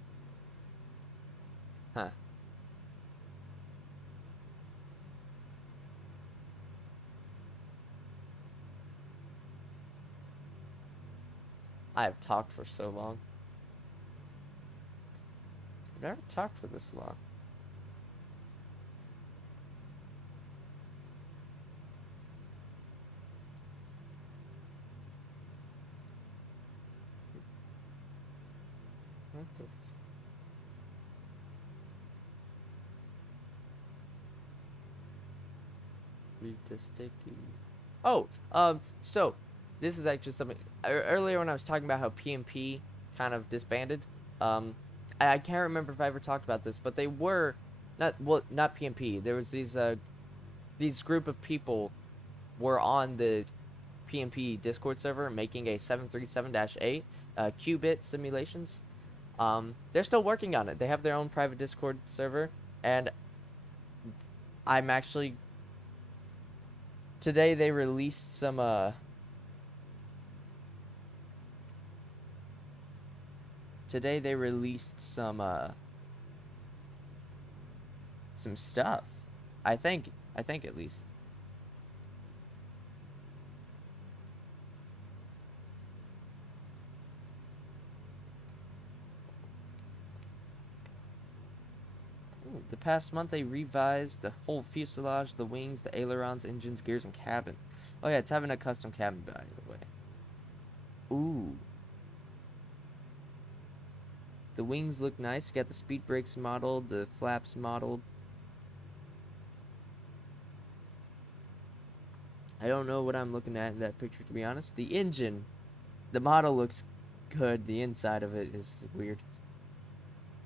Huh. I have talked for so long. I've never talked for this long. What the? Read the sticky. Oh, so this is actually something earlier when I was talking about how PMP kind of disbanded. I can't remember if I ever talked about this, but they were not PMP. There was these group of people were on the PMP Discord server making a 737-8 qubit simulations. They're still working on it. They have their own private Discord server, and I'm actually today they released some some stuff. I think at least. Ooh, the past month they revised the whole fuselage, the wings, the ailerons, engines, gears, and cabin. Oh yeah, it's having a custom cabin, by the way. Ooh. The wings look nice. You got the speed brakes modeled, the flaps modeled. I don't know what I'm looking at in that picture, to be honest. The engine, the model looks good. The inside of it is weird.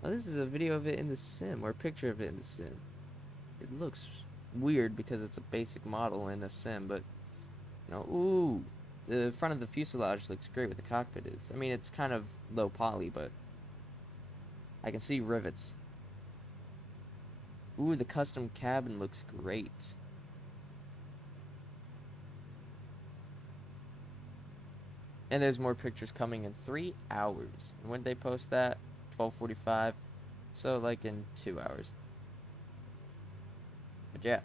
Oh, this is a video of it in the sim, or a picture of it in the sim. It looks weird because it's a basic model in a sim, but, you know, ooh, The front of the fuselage looks great with the cockpit is. I mean, it's kind of low poly, but I can see rivets. Ooh, the custom cabin looks great. And there's more pictures coming in 3 hours. And when did they post that? 12:45. So, like, in 2 hours. But yeah.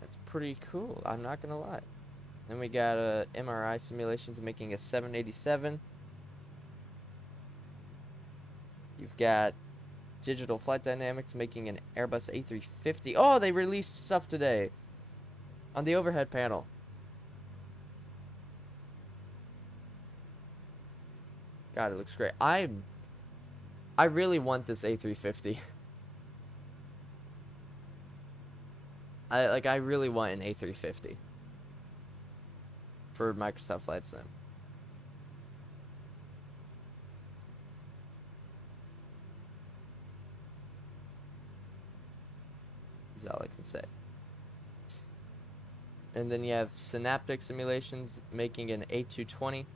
That's pretty cool. I'm not gonna lie. Then we got MRI simulations making a 787. You've got Digital Flight Dynamics making an Airbus A350. Oh, they released stuff today on the overhead panel. God, it looks great. I really want this A350. I really want an A350 for Microsoft Flight Sim. That's all I can say. And then you have Synaptic Simulations making an A220.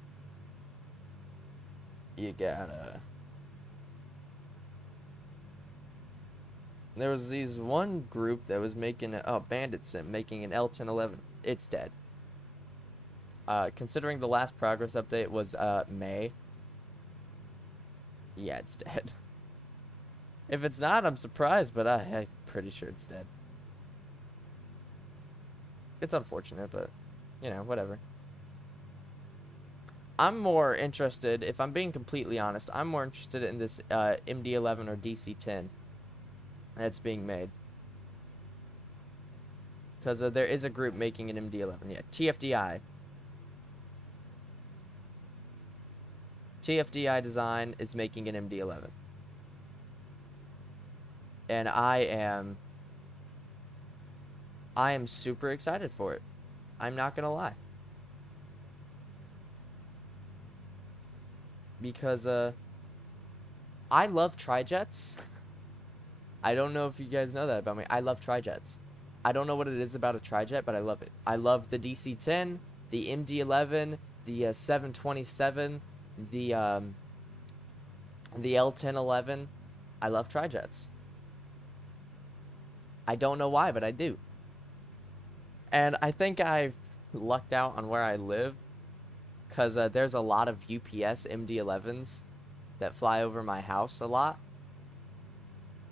You got there was one group that was making Bandit Sim making an L1011. It's dead. Considering the last progress update was May. Yeah, it's dead. If it's not, I'm surprised, but I'm pretty sure it's dead. It's unfortunate, but you know, whatever. I'm more interested, if I'm being completely honest, I'm more interested in this MD-11 or DC-10 that's being made. Because there is a group making an MD-11. Yeah, TFDI. TFDI Design is making an MD-11. And I am super excited for it. I'm not gonna lie. Because I love trijets. I don't know if you guys know that about me. I love trijets. I don't know what it is about a trijet, but I love it. I love the DC-10, the MD-11, the 727, the L1011. I love trijets. I don't know why, but I do. And I think I've lucked out on where I live, because there's a lot of UPS MD-11s that fly over my house a lot.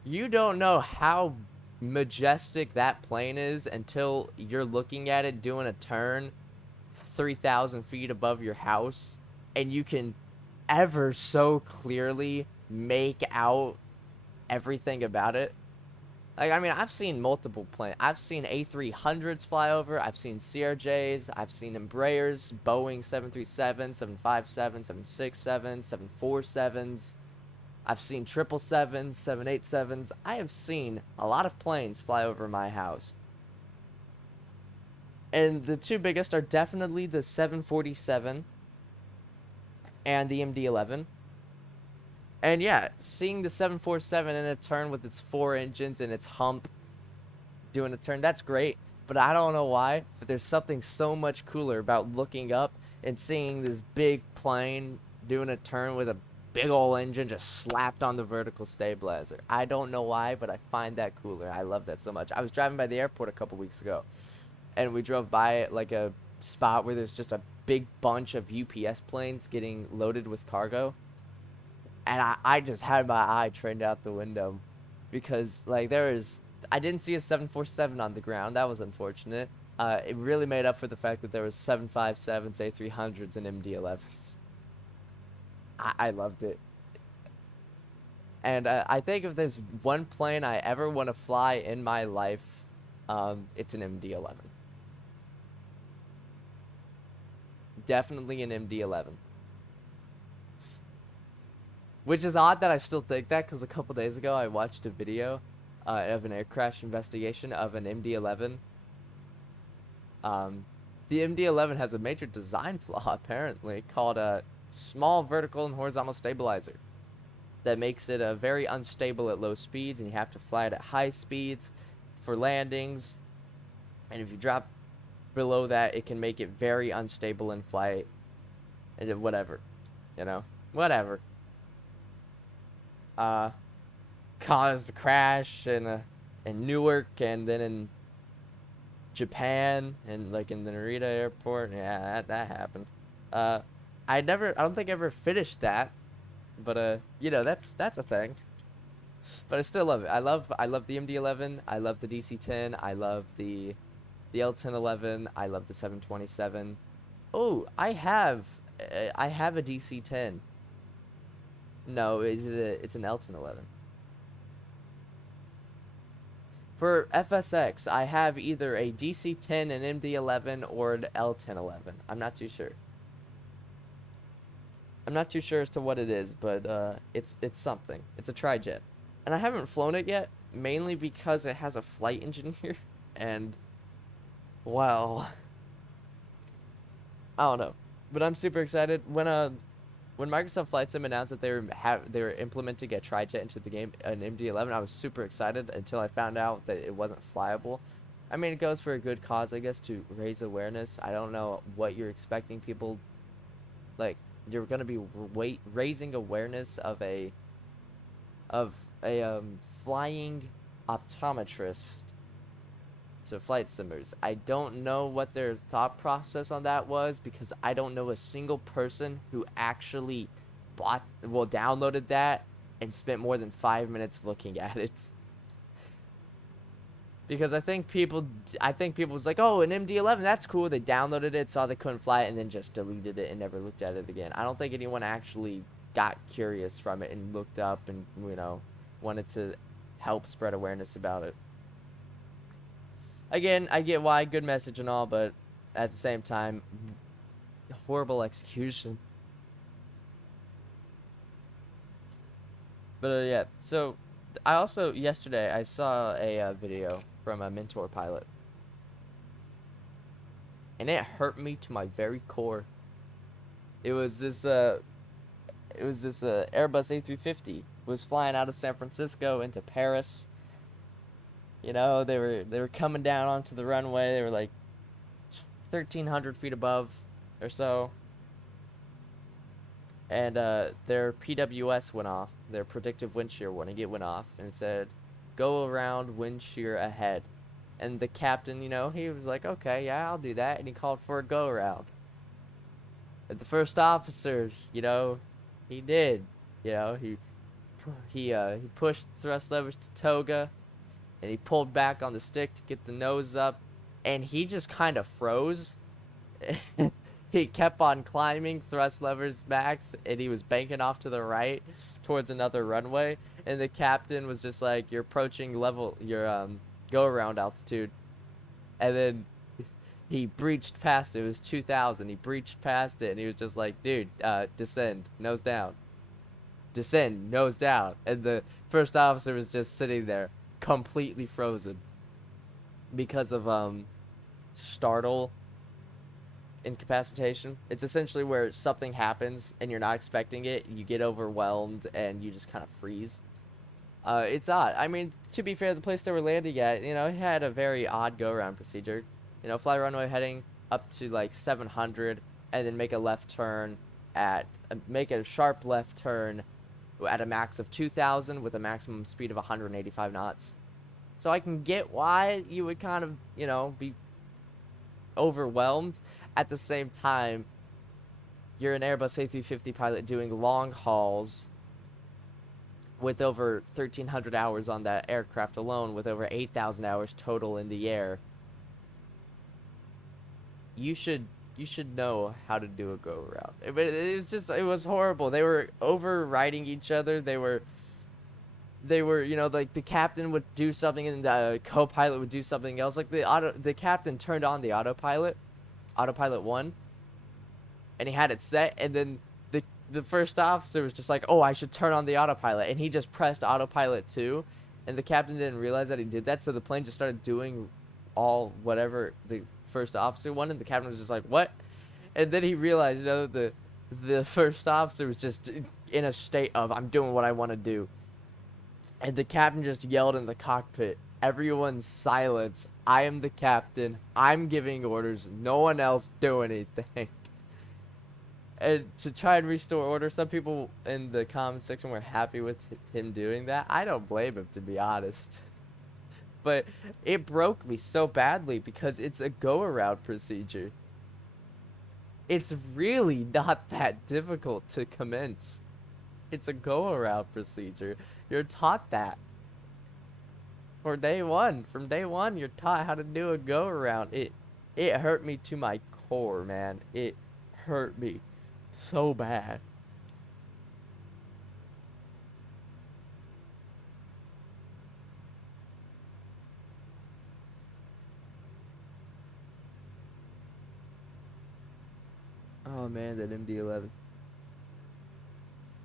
You don't know how majestic that plane is until you're looking at it doing a turn 3,000 feet above your house, and you can ever so clearly make out everything about it. Like, I mean, I've seen multiple planes. I've seen A300s fly over. I've seen CRJs. I've seen Embraers, Boeing 737, 757, 767, 747s. I've seen 777s, 787s. I have seen a lot of planes fly over my house. And the two biggest are definitely the 747 and the MD-11. And yeah, seeing the 747 in a turn with its 4 engines and its hump doing a turn, that's great. But I don't know why, but there's something so much cooler about looking up and seeing this big plane doing a turn with a big old engine just slapped on the vertical stabilizer. I don't know why, but I find that cooler. I love that so much. I was driving by the airport a couple weeks ago, and we drove by like a spot where there's just a big bunch of UPS planes getting loaded with cargo. And I just had my eye trained out the window because, like, I didn't see a 747 on the ground. That was unfortunate. It really made up for the fact that there was 757s, A300s, and MD-11s. I loved it. And I think if there's one plane I ever want to fly in my life, it's an MD-11. Definitely an MD-11. Which is odd that I still think that, because a couple days ago I watched a video of an air crash investigation of an MD-11. The MD-11 has a major design flaw, apparently, called a small vertical and horizontal stabilizer. that makes it very unstable at low speeds, and you have to fly it at high speeds for landings. And if you drop below that, it can make it very unstable in flight. And whatever, whatever. Caused a crash in Newark, and then in Japan, and like in the Narita airport. Yeah, that happened. I don't think I ever finished that, but that's a thing. But I still love it. I love the MD-11. I love the DC-10. I love the L-1011. I love the 727. Oh, I have a DC-10. No, it's an L-1011. For FSX, I have either a DC-10, an MD-11, or an L-1011. I'm not too sure. I'm not too sure as to what it is, but it's something. It's a tri-jet. And I haven't flown it yet, mainly because it has a flight engineer, and, well, I don't know. But I'm super excited. When Microsoft Flight Sim announced that they were implementing a tri-jet into the game, an MD-11, I was super excited until I found out that it wasn't flyable. I mean, it goes for a good cause, I guess, to raise awareness. I don't know what you're expecting people, like, you're going to be raising awareness of a flying optometrist to flight simmers. I don't know what their thought process on that was, because I don't know a single person who actually downloaded that and spent more than 5 minutes looking at it. Because I think people was like, oh, an MD-11, that's cool. They downloaded it, saw they couldn't fly it, and then just deleted it and never looked at it again. I don't think anyone actually got curious from it and looked up and, wanted to help spread awareness about it. Again, I get why, good message and all, but at the same time, horrible execution. But yeah, so I also, yesterday, I saw a video from a mentor pilot, and it hurt me to my very core. It was this Airbus A350 was flying out of San Francisco into Paris. They were coming down onto the runway. They were like 1,300 feet above or so. And their PWS went off. Their predictive wind shear warning, it went off. And it said, go around, wind shear ahead. And the captain, he was like, okay, yeah, I'll do that. And he called for a go around. And the first officer, he did. He pushed thrust levers to toga. And he pulled back on the stick to get the nose up, and he just kind of froze. He kept on climbing, thrust levers max, and he was banking off to the right towards another runway. And the captain was just like, you're approaching your go-around altitude. And then he breached past it. It was 2,000. He breached past it, and he was just like, dude, descend, nose down. Descend, nose down. And the first officer was just sitting there, completely frozen because of startle incapacitation. It's essentially where something happens and you're not expecting it, you get overwhelmed and you just kind of freeze. It's odd. I mean, to be fair, the place they were landing at, it had a very odd go-around procedure. Fly runway heading up to like 700 and then make a left turn make a sharp left turn at a max of 2,000 with a maximum speed of 185 knots. So I can get why you would kind of, be overwhelmed. At the same time, you're an Airbus A350 pilot doing long hauls with over 1,300 hours on that aircraft alone, with over 8,000 hours total in the air. You should know how to do a go around. It was horrible. They were overriding each other. They were like the captain would do something and the co-pilot would do something else. Like the captain turned on the autopilot 1, and he had it set, and then the first officer was just like, oh, I should turn on the autopilot, and he just pressed autopilot 2, and the captain didn't realize that he did that, so the plane just started doing whatever the first officer wanted, and the captain was just like, what? And then he realized, the first officer was just in a state of I'm doing what I want to do. And the captain just yelled in the cockpit, everyone's silence. I am the captain. I'm giving orders. No one else do anything. And to try and restore order, some people in the comment section were happy with him doing that. I don't blame him, to be honest. But it broke me so badly because it's a go-around procedure. It's really not that difficult to commence. It's a go-around procedure. You're taught that. For day one. From day one, you're taught how to do a go-around. It hurt me to my core, man. It hurt me so bad. Oh man, that MD-11.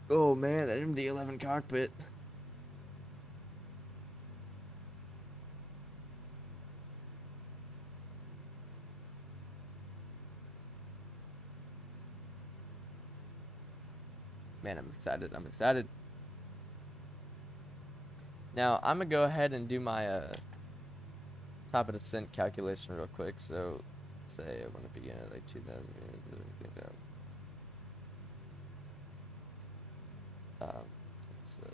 Oh man, that MD-11 cockpit. Man, I'm excited. I'm excited. Now, I'm gonna go ahead and do my top of descent calculation real quick. So, say I want to begin at like 2,000 meters. It's 15,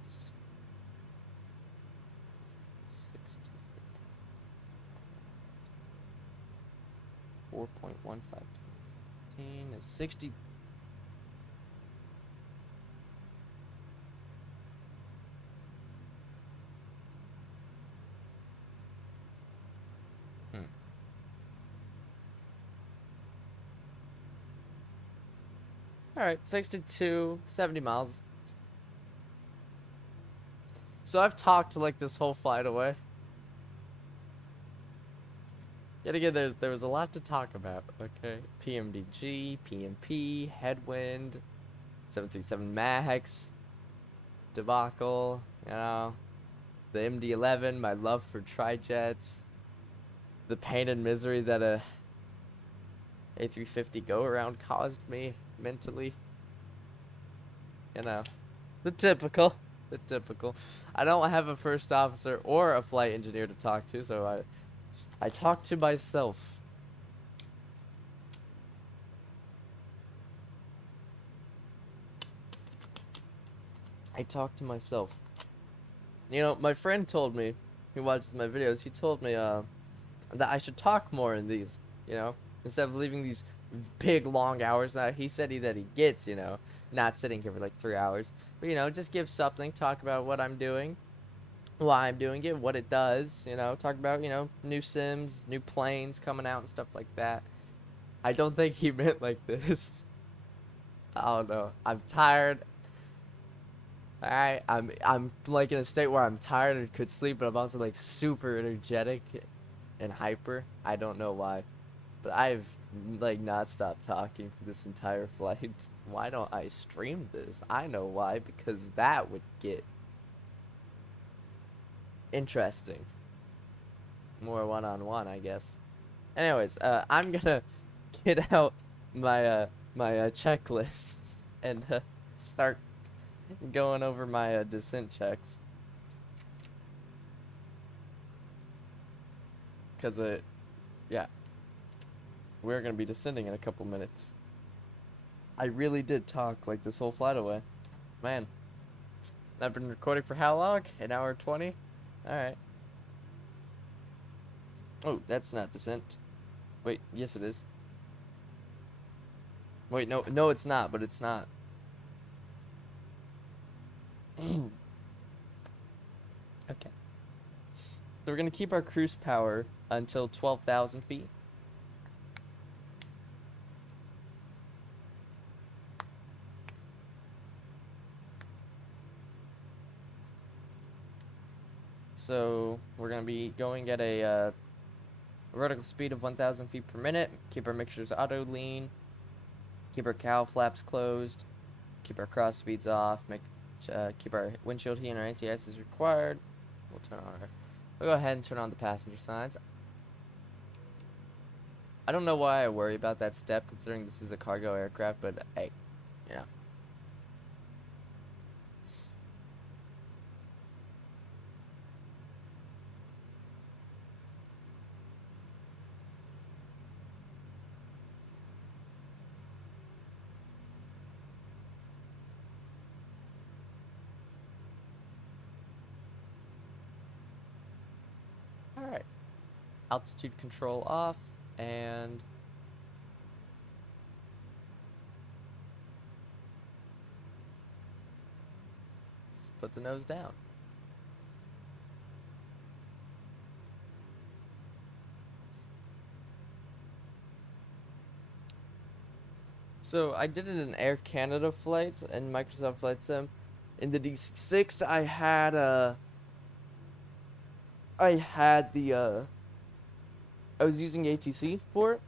it's 60, 4.15, 15 is 60. Alright, 62, 70 miles. So I've talked like this whole flight away. Yet again, there was a lot to talk about, okay? PMDG, PMP, headwind, 737 MAX, debacle, you know, the MD-11, my love for tri-jets, the pain and misery that a A350 go-around caused me mentally. You know, the typical. The typical. I don't have a first officer or a flight engineer to talk to, so I talk to myself. I talk to myself. You know, my friend told me, he watches my videos, he told me that I should talk more in these, you know, instead of leaving these big long hours that he said that he gets, you know, not sitting here for like 3 hours. But, you know, just give something, talk about what I'm doing, why I'm doing it, what it does, you know, talk about, you know, new sims, new planes coming out and stuff like that. I don't think he meant like this. I don't know. I'm tired. Alright, I'm like in a state where I'm tired and could sleep, but I'm also like super energetic and hyper. I don't know why. But I've like not stopped talking for this entire flight. Why don't I stream this? I know why, because that would get interesting. More one-on-one, I guess. Anyways, I'm gonna get out my checklists and start going over my descent checks. Cause yeah, we're gonna be descending in a couple minutes. I really did talk like this whole flight away, man. I've been recording for how long? An hour 20? Alright. Oh, that's not descent. Wait, yes it is. Wait, no it's not, but it's not. Okay. So we're gonna keep our cruise power until 12,000 feet. So we're gonna be going at a vertical speed of 1,000 feet per minute. Keep our mixtures auto lean. Keep our cowl flaps closed. Keep our cross speeds off. Keep our windshield heat and our anti-ice as required. We'll go ahead and turn on the passenger signs. I don't know why I worry about that step, considering this is a cargo aircraft, but hey, Yeah. All right. Altitude control off, and let's put the nose down. So I did it in Air Canada flight and Microsoft Flight Sim. In the DC-6, I was using ATC for it.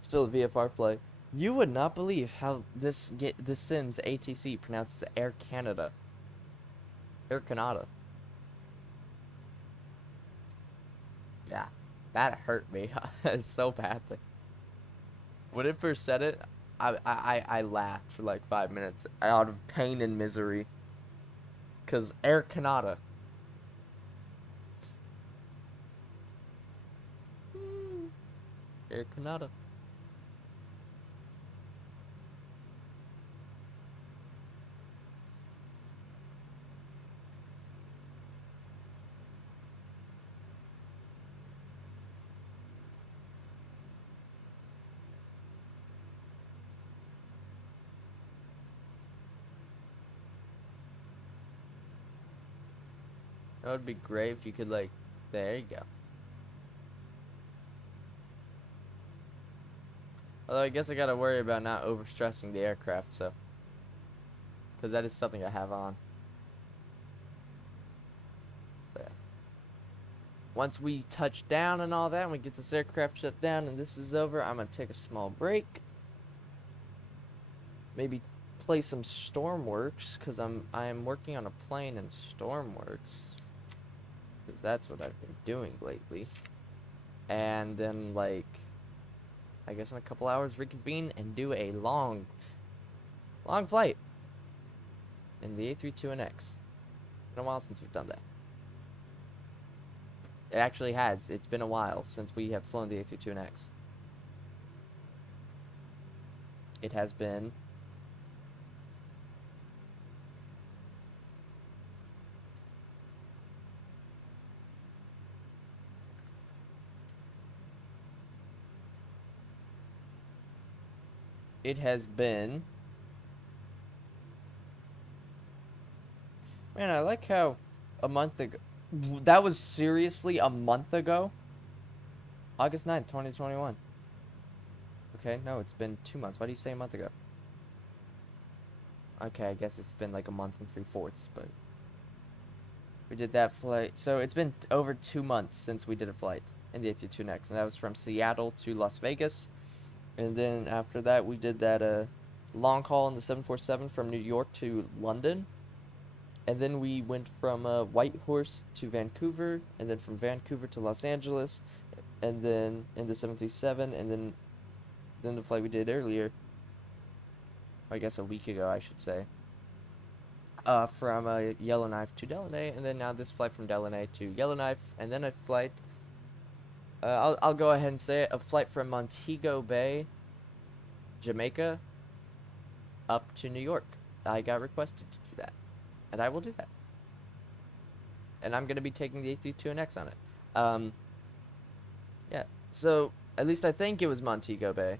Still a VFR flight. You would not believe how this Sim's ATC pronounces Air Canada. Air Canada. Yeah, that hurt me so badly. When it first said it, I laughed for like 5 minutes out of pain and misery. Cause Air Canada. Air Canada. That would be great if you could like. There you go. Although I guess I gotta worry about not overstressing the aircraft, so. Because that is something I have on. So yeah. Once we touch down and all that, and we get this aircraft shut down and this is over, I'm gonna take a small break. Maybe play some Stormworks, because I am working on a plane in Stormworks. Because that's what I've been doing lately. And then, like, I guess in a couple hours reconvene and do a long flight in the A32NX. It's been a while since we've done that. It actually has. It's been a while since we have flown the A32NX. It has been Man, I like how a month ago, that was seriously a month ago? August 9th, 2021. Okay, no, it's been 2 months. Why do you say a month ago? Okay, I guess it's been like a month and 3/4, but we did that flight. So it's been over 2 months since we did a flight in the A32NX, and that was from Seattle to Las Vegas. And then after that, we did that long haul in the 747 from New York to London. And then we went from Whitehorse to Vancouver, and then from Vancouver to Los Angeles, and then in the 737, and then the flight we did earlier, I guess a week ago, I should say, from Yellowknife to Deline, and then now this flight from Deline to Yellowknife, and then a flight, I'll go ahead and say it, a flight from Montego Bay, Jamaica, up to New York. I got requested to do that, and I will do that. And I'm going to be taking the A32NX on it. Yeah, so at least I think it was Montego Bay.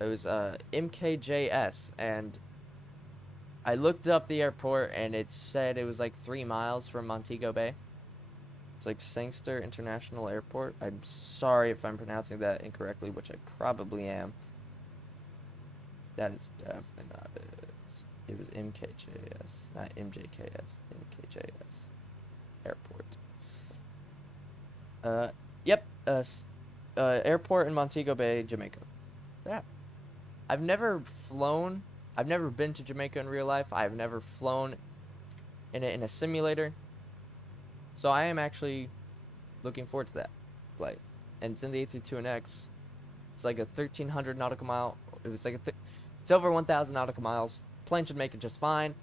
It was MKJS, and I looked up the airport, and it said it was like 3 miles from Montego Bay. It's like Sangster International Airport. I'm sorry if I'm pronouncing that incorrectly, which I probably am. That is definitely not it. It was MKJS, not MJKS. MKJS Airport. Yep. Airport in Montego Bay, Jamaica. So yeah. I've never been to Jamaica in real life. I've never flown in a simulator. So I am actually looking forward to that flight. And it's in the A32NX. It's like a 1,300 nautical mile. It was like It's over 1,000 nautical miles. Plane should make it just fine.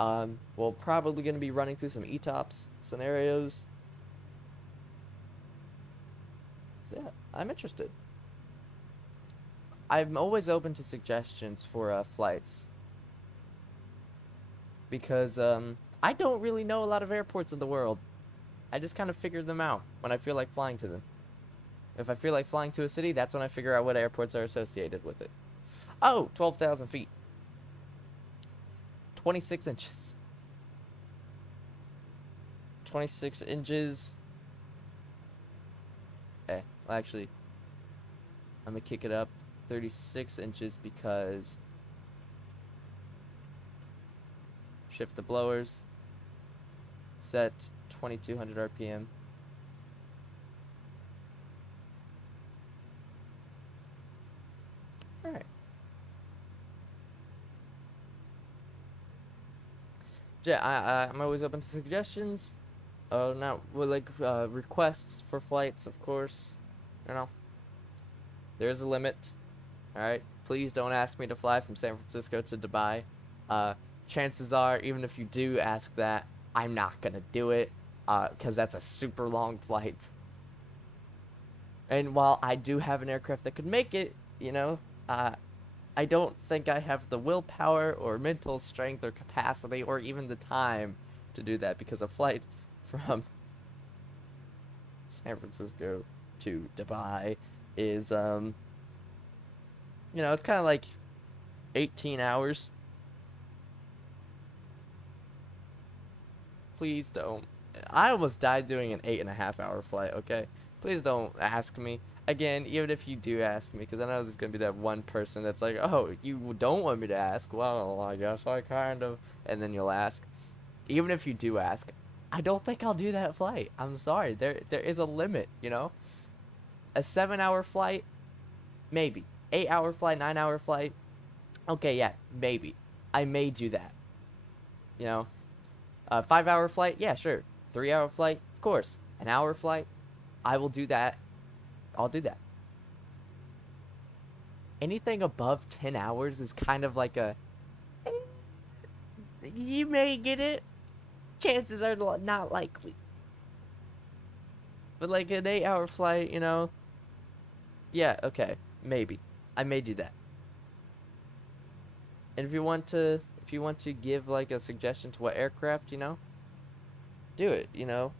We're probably going to be running through some ETOPS scenarios. So yeah, I'm interested. I'm always open to suggestions for flights. Because I don't really know a lot of airports in the world. I just kind of figure them out when I feel like flying to them. If I feel like flying to a city, that's when I figure out what airports are associated with it. Oh, 12,000 feet. 26 inches. 26 inches. Well, actually, I'm going to kick it up 36 inches because shift the blowers. Set 2200 RPM. Alright. Yeah, I'm always open to suggestions. Oh, now, well, like, requests for flights, of course. You know, there's a limit. Alright? Please don't ask me to fly from San Francisco to Dubai. Chances are, even if you do ask that, I'm not gonna do it. Because that's a super long flight. And while I do have an aircraft that could make it, you know, I don't think I have the willpower or mental strength or capacity or even the time to do that, because a flight from San Francisco to Dubai is, you know, it's kind of like 18 hours. Please don't. I almost died doing an 8.5 hour flight, okay? Please don't ask me. Again, even if you do ask me, because I know there's going to be that one person that's like, oh, you don't want me to ask? Well, I guess I kind of. And then you'll ask. Even if you do ask, I don't think I'll do that flight. I'm sorry. There is a limit, you know? A 7-hour flight, maybe. 8-hour flight, 9-hour flight, okay, yeah, maybe. I may do that. You know? 5-hour flight, yeah, sure. 3-hour flight, of course. An hour flight, I will do that. I'll do that. Anything above 10 hours is kind of like a, you may get it. Chances are not likely. But like an 8-hour flight, you know, yeah, okay, maybe. I may do that. And if you want to give like a suggestion to what aircraft, you know, do it, you know.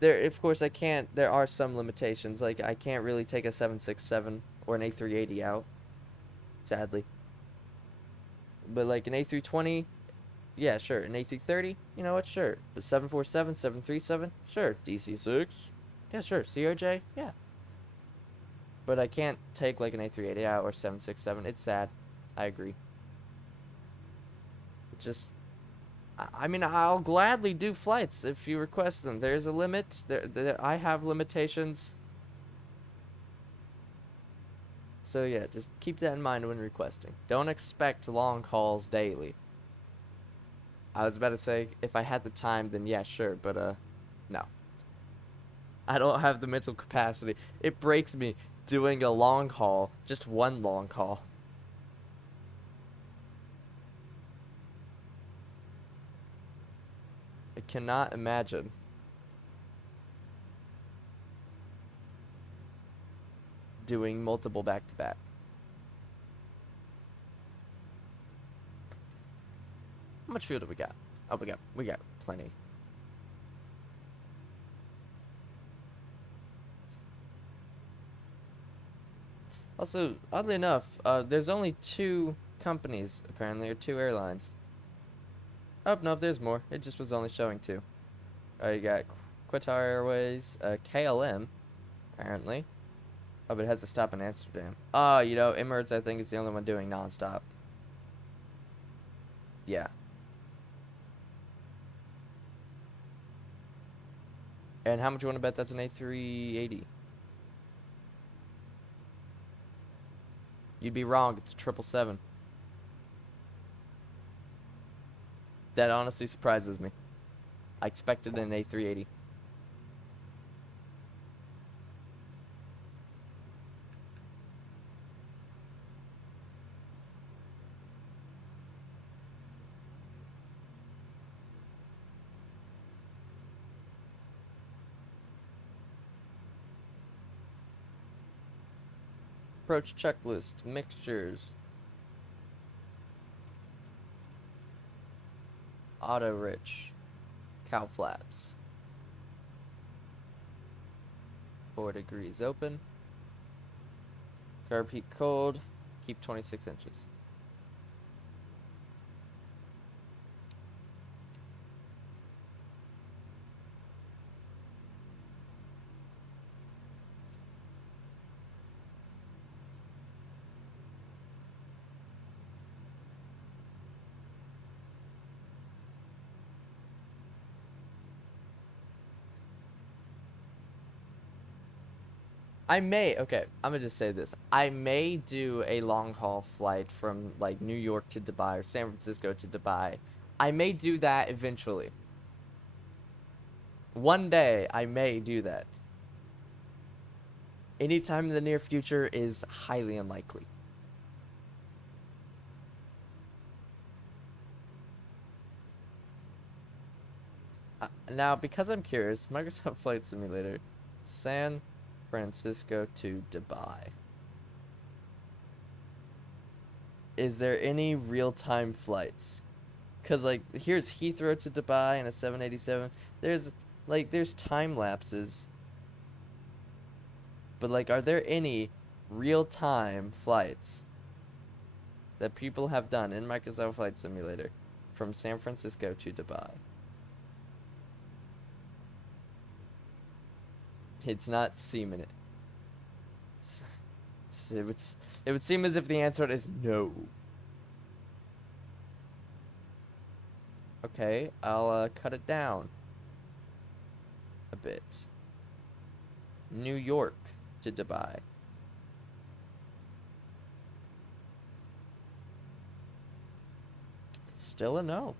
There, of course, there are some limitations. Like, I can't really take a 767 or an A380 out, sadly. But, like, an A320, yeah, sure. An A330, you know what, sure. But 747, 737, sure. DC-6, yeah, sure. CYWJ, yeah. But I can't take, like, an A380 out or 767. It's sad. I agree. It just... I mean, I'll gladly do flights if you request them. There's a limit. I have limitations. So yeah, just keep that in mind when requesting. Don't expect long hauls daily. I was about to say, if I had the time, then yeah, sure. But, no. I don't have the mental capacity. It breaks me doing a long haul. Just one long haul. I cannot imagine. Doing multiple back-to-back. How much fuel do we got? Oh, we got plenty. Also, oddly enough, there's only 2 companies, apparently, or 2 airlines. Oh, no, there's more. It just was only showing 2. You got Qatar Airways, KLM, apparently. Oh, but it has a stop in Amsterdam. You know, Emirates, I think, is the only one doing non-stop. Yeah. And how much you want to bet that's an A380? You'd be wrong. It's 777. That honestly surprises me. I expected an A380. Approach checklist. Mixtures. Auto rich. Cow flaps. 4 degrees open. Carb heat cold. Keep 26 inches. Okay, I'm gonna just say this. I may do a long haul flight from like New York to Dubai or San Francisco to Dubai. I may do that eventually. One day, I may do that. Anytime in the near future is highly unlikely. Now, because I'm curious, Microsoft Flight Simulator, San Francisco to Dubai. Is there any real-time flights? Because, like, here's Heathrow to Dubai in a 787. There's time lapses. But, like, are there any real-time flights that people have done in Microsoft Flight Simulator from San Francisco to Dubai? It's not seeming it. It would seem as if the answer is no. Okay, I'll cut it down a bit. New York to Dubai. It's still a no.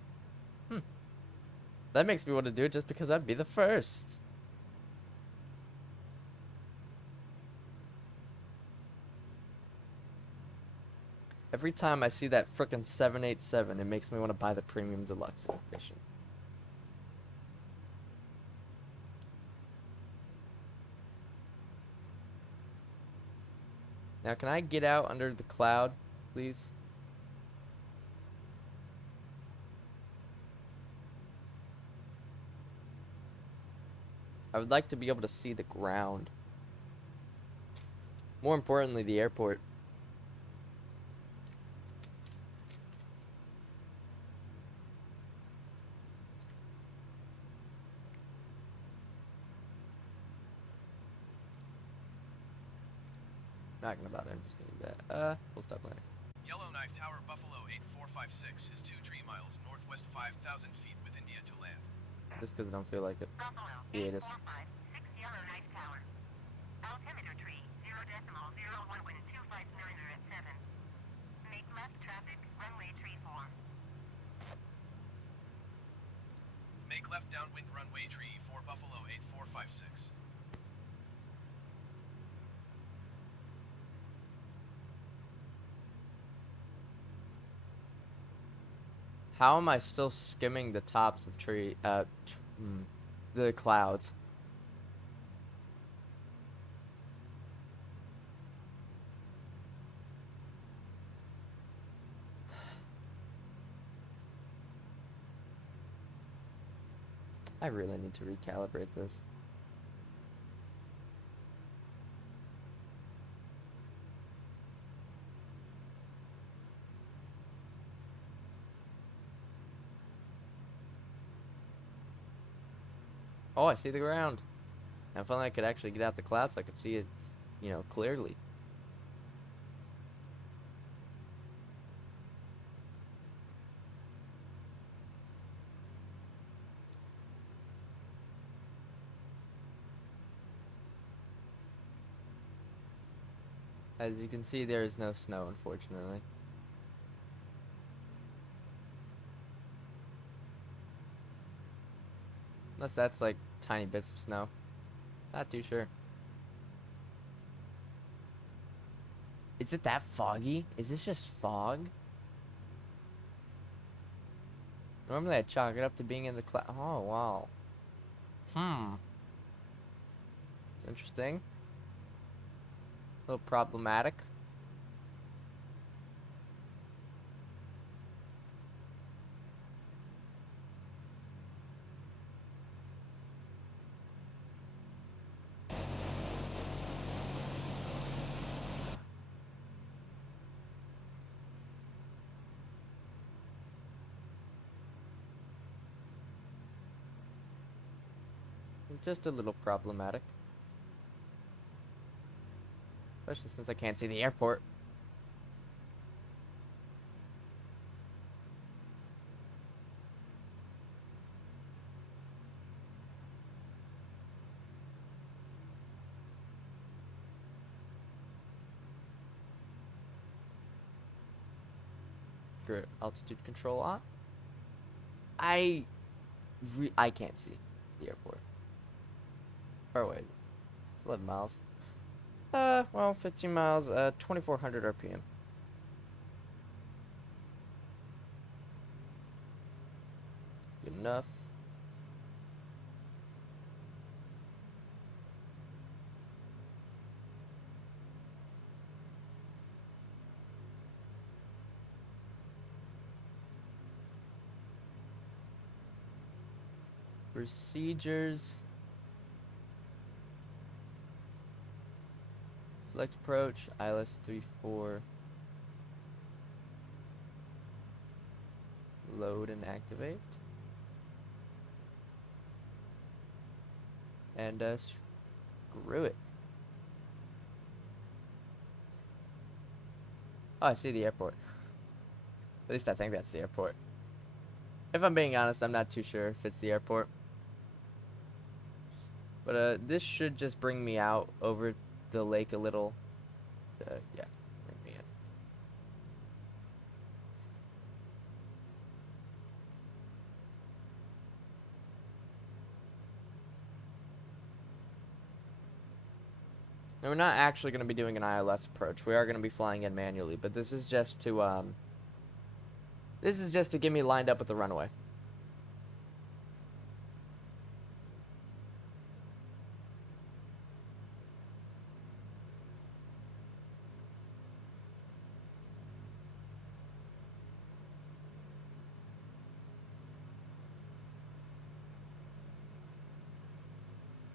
That makes me want to do it just because I'd be the first. Every time I see that frickin' 787, it makes me want to buy the Premium Deluxe edition. Now, can I get out under the cloud, please? I would like to be able to see the ground. More importantly, the airport. Not gonna bother, I'm just gonna do that. We'll stop playing. Yellowknife Tower Buffalo 8456 is 23 miles northwest 5,000 feet with India to land. Just because I don't feel like it. Buffalo Hiatus. 8456 Yellowknife Tower. Altimeter tree 0.01 wind 259 at 7. Make left traffic runway tree 4. Make left downwind runway tree for Buffalo 8456. How am I still skimming the tops of the clouds? I really need to recalibrate this. Oh, I see the ground. Now, if only I could actually get out the clouds so I could see it, clearly. As you can see, there is no snow, unfortunately. Unless that's like tiny bits of snow. Not too sure. Is it that foggy? Is this just fog? Normally I chalk it up to being in the cloud. Oh, wow. It's interesting. A little problematic. Just a little problematic. Especially since I can't see the airport. Screw it. Altitude control on. I can't see the airport. Far away. It's 11 miles. Well, 15 miles, 2,400 RPM. Good enough. Procedures. Select approach, ILS 34. Load and activate. And screw it. Oh, I see the airport. At least I think that's the airport. If I'm being honest, I'm not too sure if it's the airport. But this should just bring me out over the lake a little. Yeah, bring me in. Now, we're not actually going to be doing an ILS approach. We are going to be flying in manually, but this is just to get me lined up with the runway.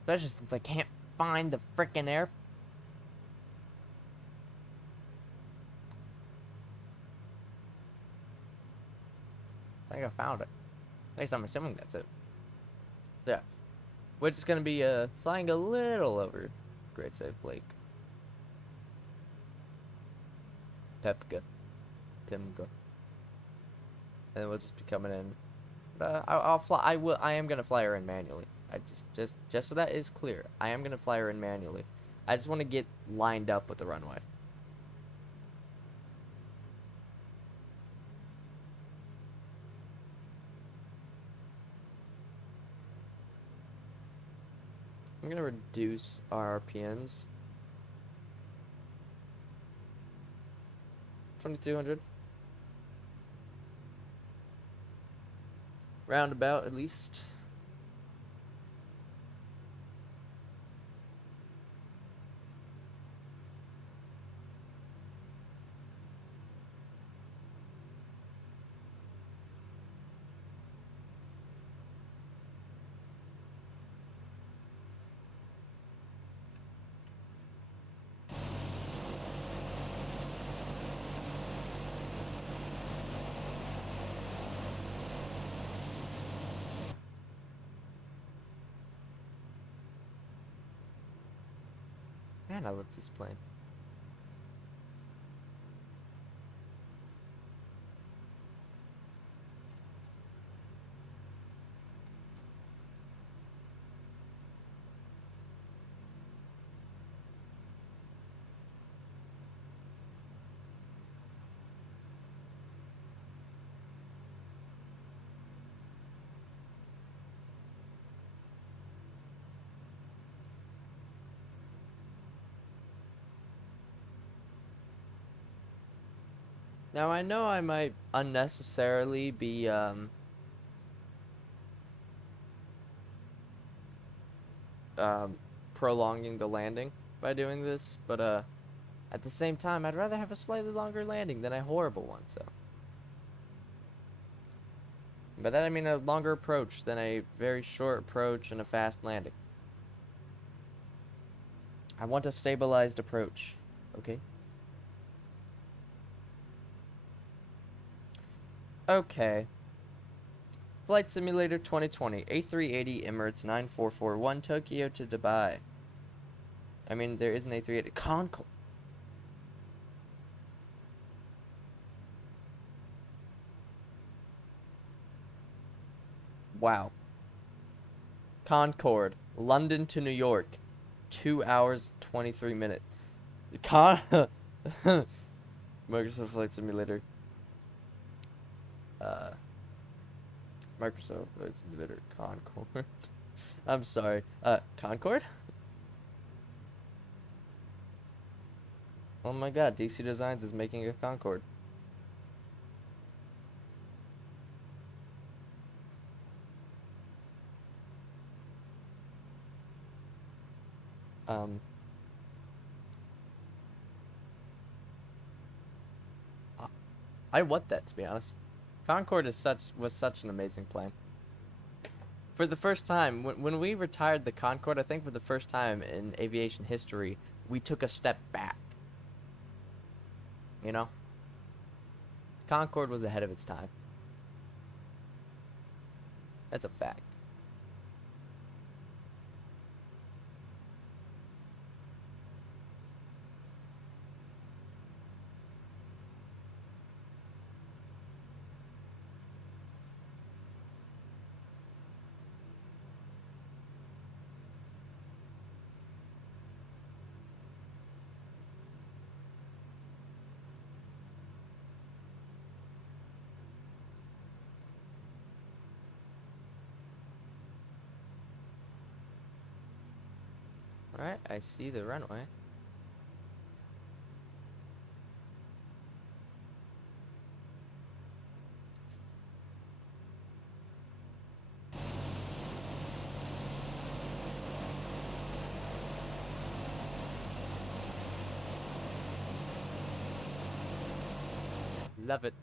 Especially since I can't find the frickin' air. I think I found it. At least I'm assuming that's it. Yeah. We're just gonna be flying a little over Great Save Lake. Pimga. And then we'll just be coming in. I'll fly. I am gonna fly her in manually. Just so that is clear, I am gonna fly her in manually. I just want to get lined up with the runway. I'm gonna reduce our RPMs. 2,200. Roundabout, at least. Man, I love this plane. Now, I know I might unnecessarily be, prolonging the landing by doing this, but, at the same time, I'd rather have a slightly longer landing than a horrible one, so. By that I mean a longer approach than a very short approach and a fast landing. I want a stabilized approach, okay? Okay. Flight Simulator 2020, A380 Emirates 9441, Tokyo to Dubai. I mean, there is an A380 Concorde. Wow. Concorde, London to New York, 2 hours 23 minutes. Microsoft Flight Simulator. Microsoft Flight Simulator Concorde. I'm sorry. Concorde? Oh my god, DC Designs is making a Concorde. I want that, to be honest. Concorde was such an amazing plane. For the first time, when we retired the Concorde, I think for the first time in aviation history, we took a step back. You know? Concorde was ahead of its time. That's a fact. Alright, I see the runway. Love it.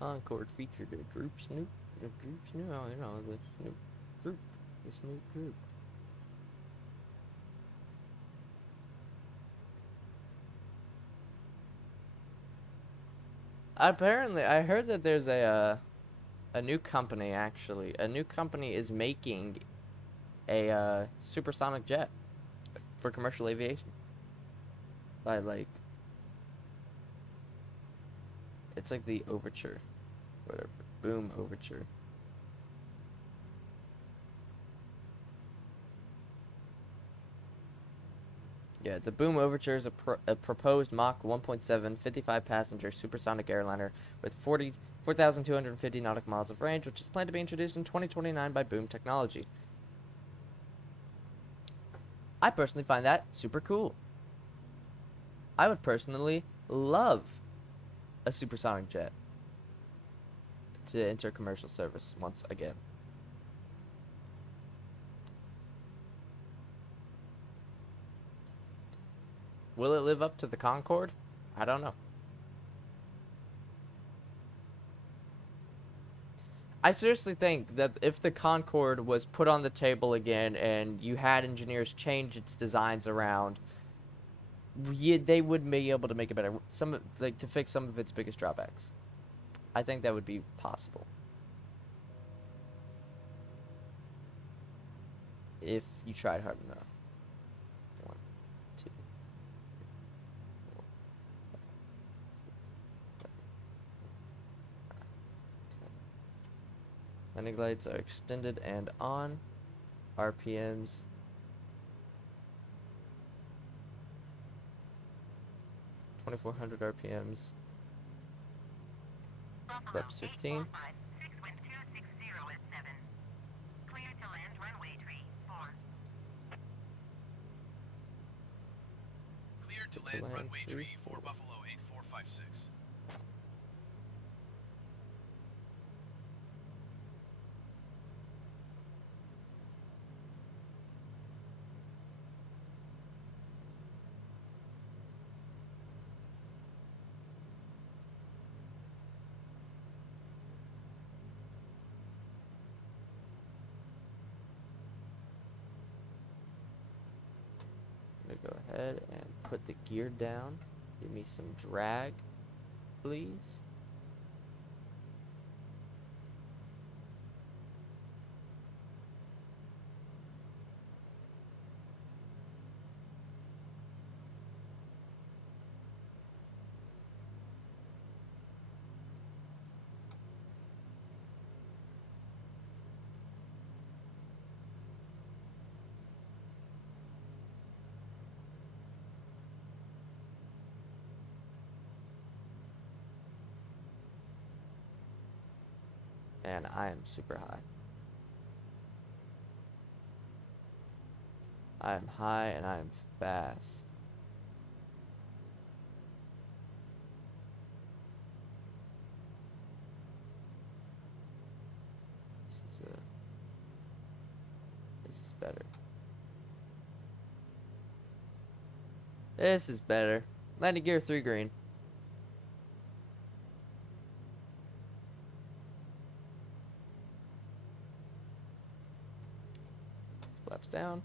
Concorde featured a group Snoop. A group Snoop. Oh, you know, the Snoop group. The Snoop group. Apparently, I heard that there's a new company, actually. A new company is making a supersonic jet for commercial aviation. By, like, it's like the Overture. Whatever. Boom Overture. Yeah, the Boom Overture is a proposed Mach 1.7 55-passenger supersonic airliner with 4,250 nautical miles of range, which is planned to be introduced in 2029 by Boom Technology. I personally find that super cool. I would personally love a supersonic jet to enter commercial service once again. Will it live up to the Concorde? I don't know. I seriously think that if the Concorde was put on the table again and you had engineers change its designs around, they would be able to make it better. To fix some of its biggest drawbacks. I think that would be possible. If you tried hard enough. 1, 2, 3, 4, 5, 6, 7, 8, 9, 10. Landing lights are extended and on. RPMs. .2400 RPMs. Flaps 15. Clear to land runway tree 4. Clear to land runway tree for Buffalo 8456. I'm gonna go ahead and put the gear down. Give me some drag, please. And I am super high. I am high and I am fast. This is better. This is better. Landing gear 3 green. Flaps down.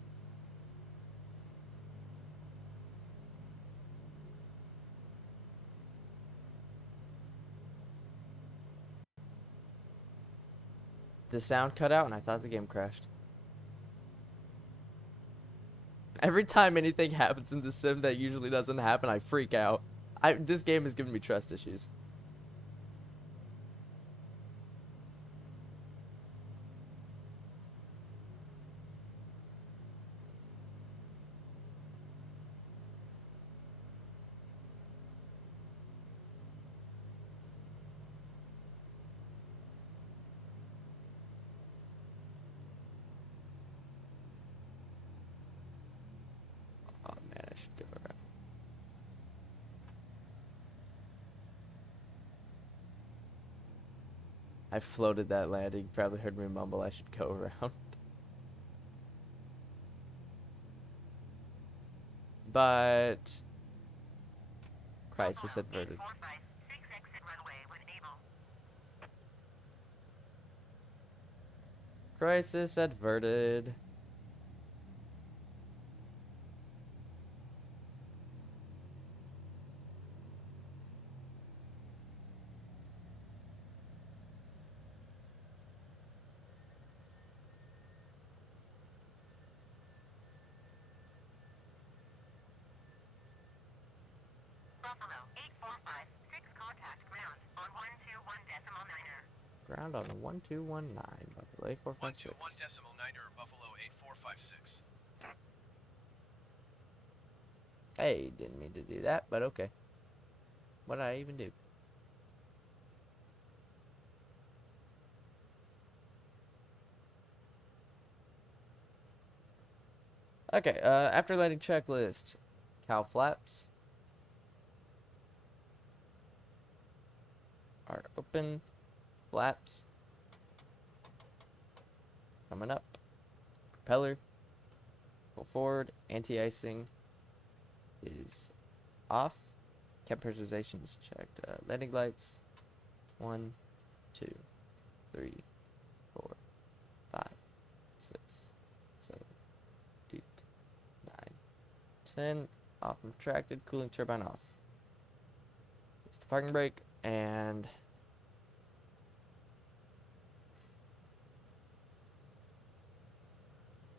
The sound cut out and I thought the game crashed. Every time anything happens in the sim that usually doesn't happen, I freak out. This game is giving me trust issues. Oh man, I should go around. I floated that landing. You probably heard me mumble I should go around. But crisis averted. 456 exit runway when able. Crisis averted. Buffalo 8456 contact ground on 121.9er. Ground on 1219. Buffalo 8456. 121.9er Buffalo 8456. Hey, didn't mean to do that, but okay. What did I even do? Okay, after landing checklist, cow flaps are open, flaps coming up, propeller, pull forward, anti-icing is off, cap pressurization is checked, landing lights, 1, 2, 3, 4, 5, 6, 7, 8, 9, 10, off and retracted, cooling turbine off. It's the parking brake and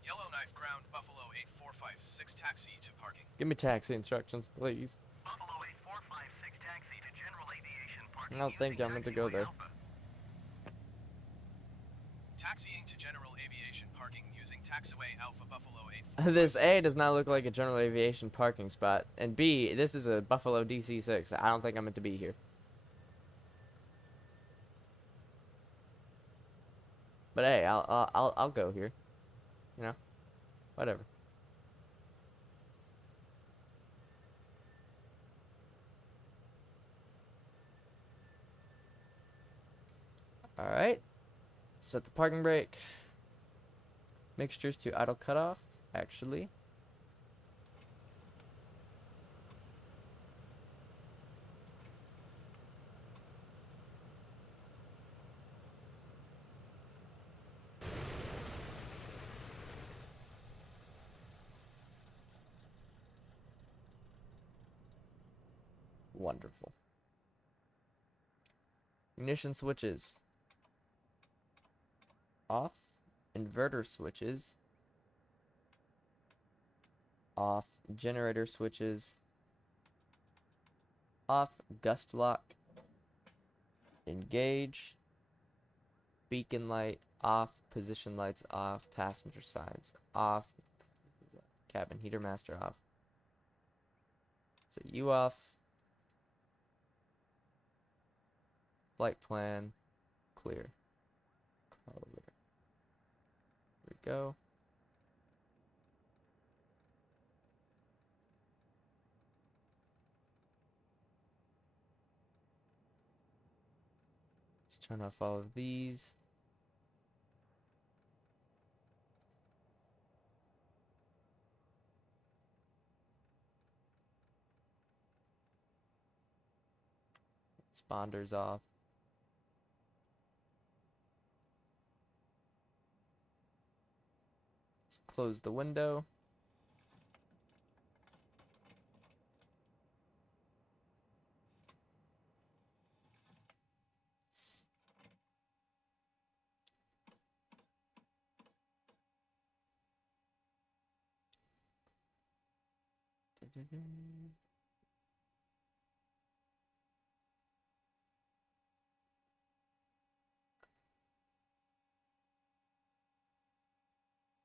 Yellowknife ground Buffalo 8456 taxi to parking. give me taxi instructions, please. Buffalo 8456 taxi to general aviation parking. I don't think I'm meant to go there. Taxiing to general aviation parking using taxiway Alpha Buffalo 8456. This A does not look like a general aviation parking spot, and B, this is a Buffalo DC-6. I don't think I'm meant to be here. But hey, I'll go here. You know, whatever. All right. Set the parking brake. Mixtures to idle cutoff. Actually. Wonderful. Ignition switches off. Inverter switches off. Generator switches off. Gust lock engage. Beacon light off. Position lights off. Passenger signs off. Cabin heater master off. So you off. Flight plan clear. go. Let's turn off all of these. Sponders off. Let's close the window.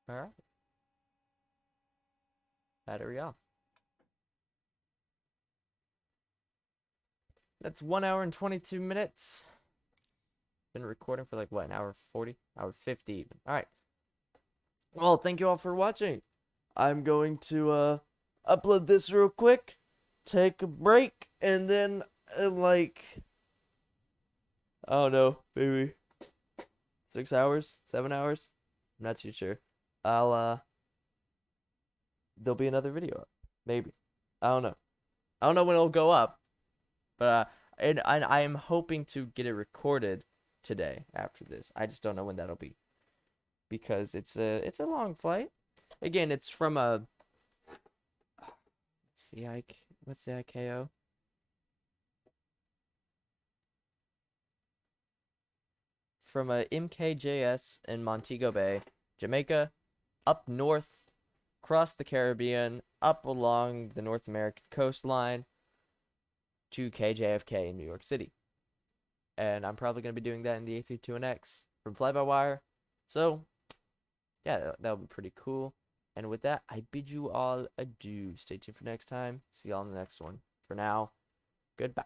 All right. Battery off. That's 1 hour and 22 minutes. Been recording for like what, an hour 40? Hour 50 even. All right. Well, thank you all for watching. I'm going to upload this real quick, take a break, and then like, I don't know, maybe 6 hours, 7 hours. I'm not too sure. I'll there'll be another video up. Maybe. I don't know. I don't know when it'll go up. But and I am hoping to get it recorded today after this. I just don't know when that'll be. Because it's a long flight. Again, it's from a what's the ICAO? From a MKJS in Montego Bay, Jamaica, up north, across the Caribbean, up along the North American coastline to KJFK in New York City. And I'm probably going to be doing that in the A321X from fly-by-wire. So, yeah, that'll be pretty cool. And with that, I bid you all adieu. Stay tuned for next time. See y'all in the next one. For now, goodbye.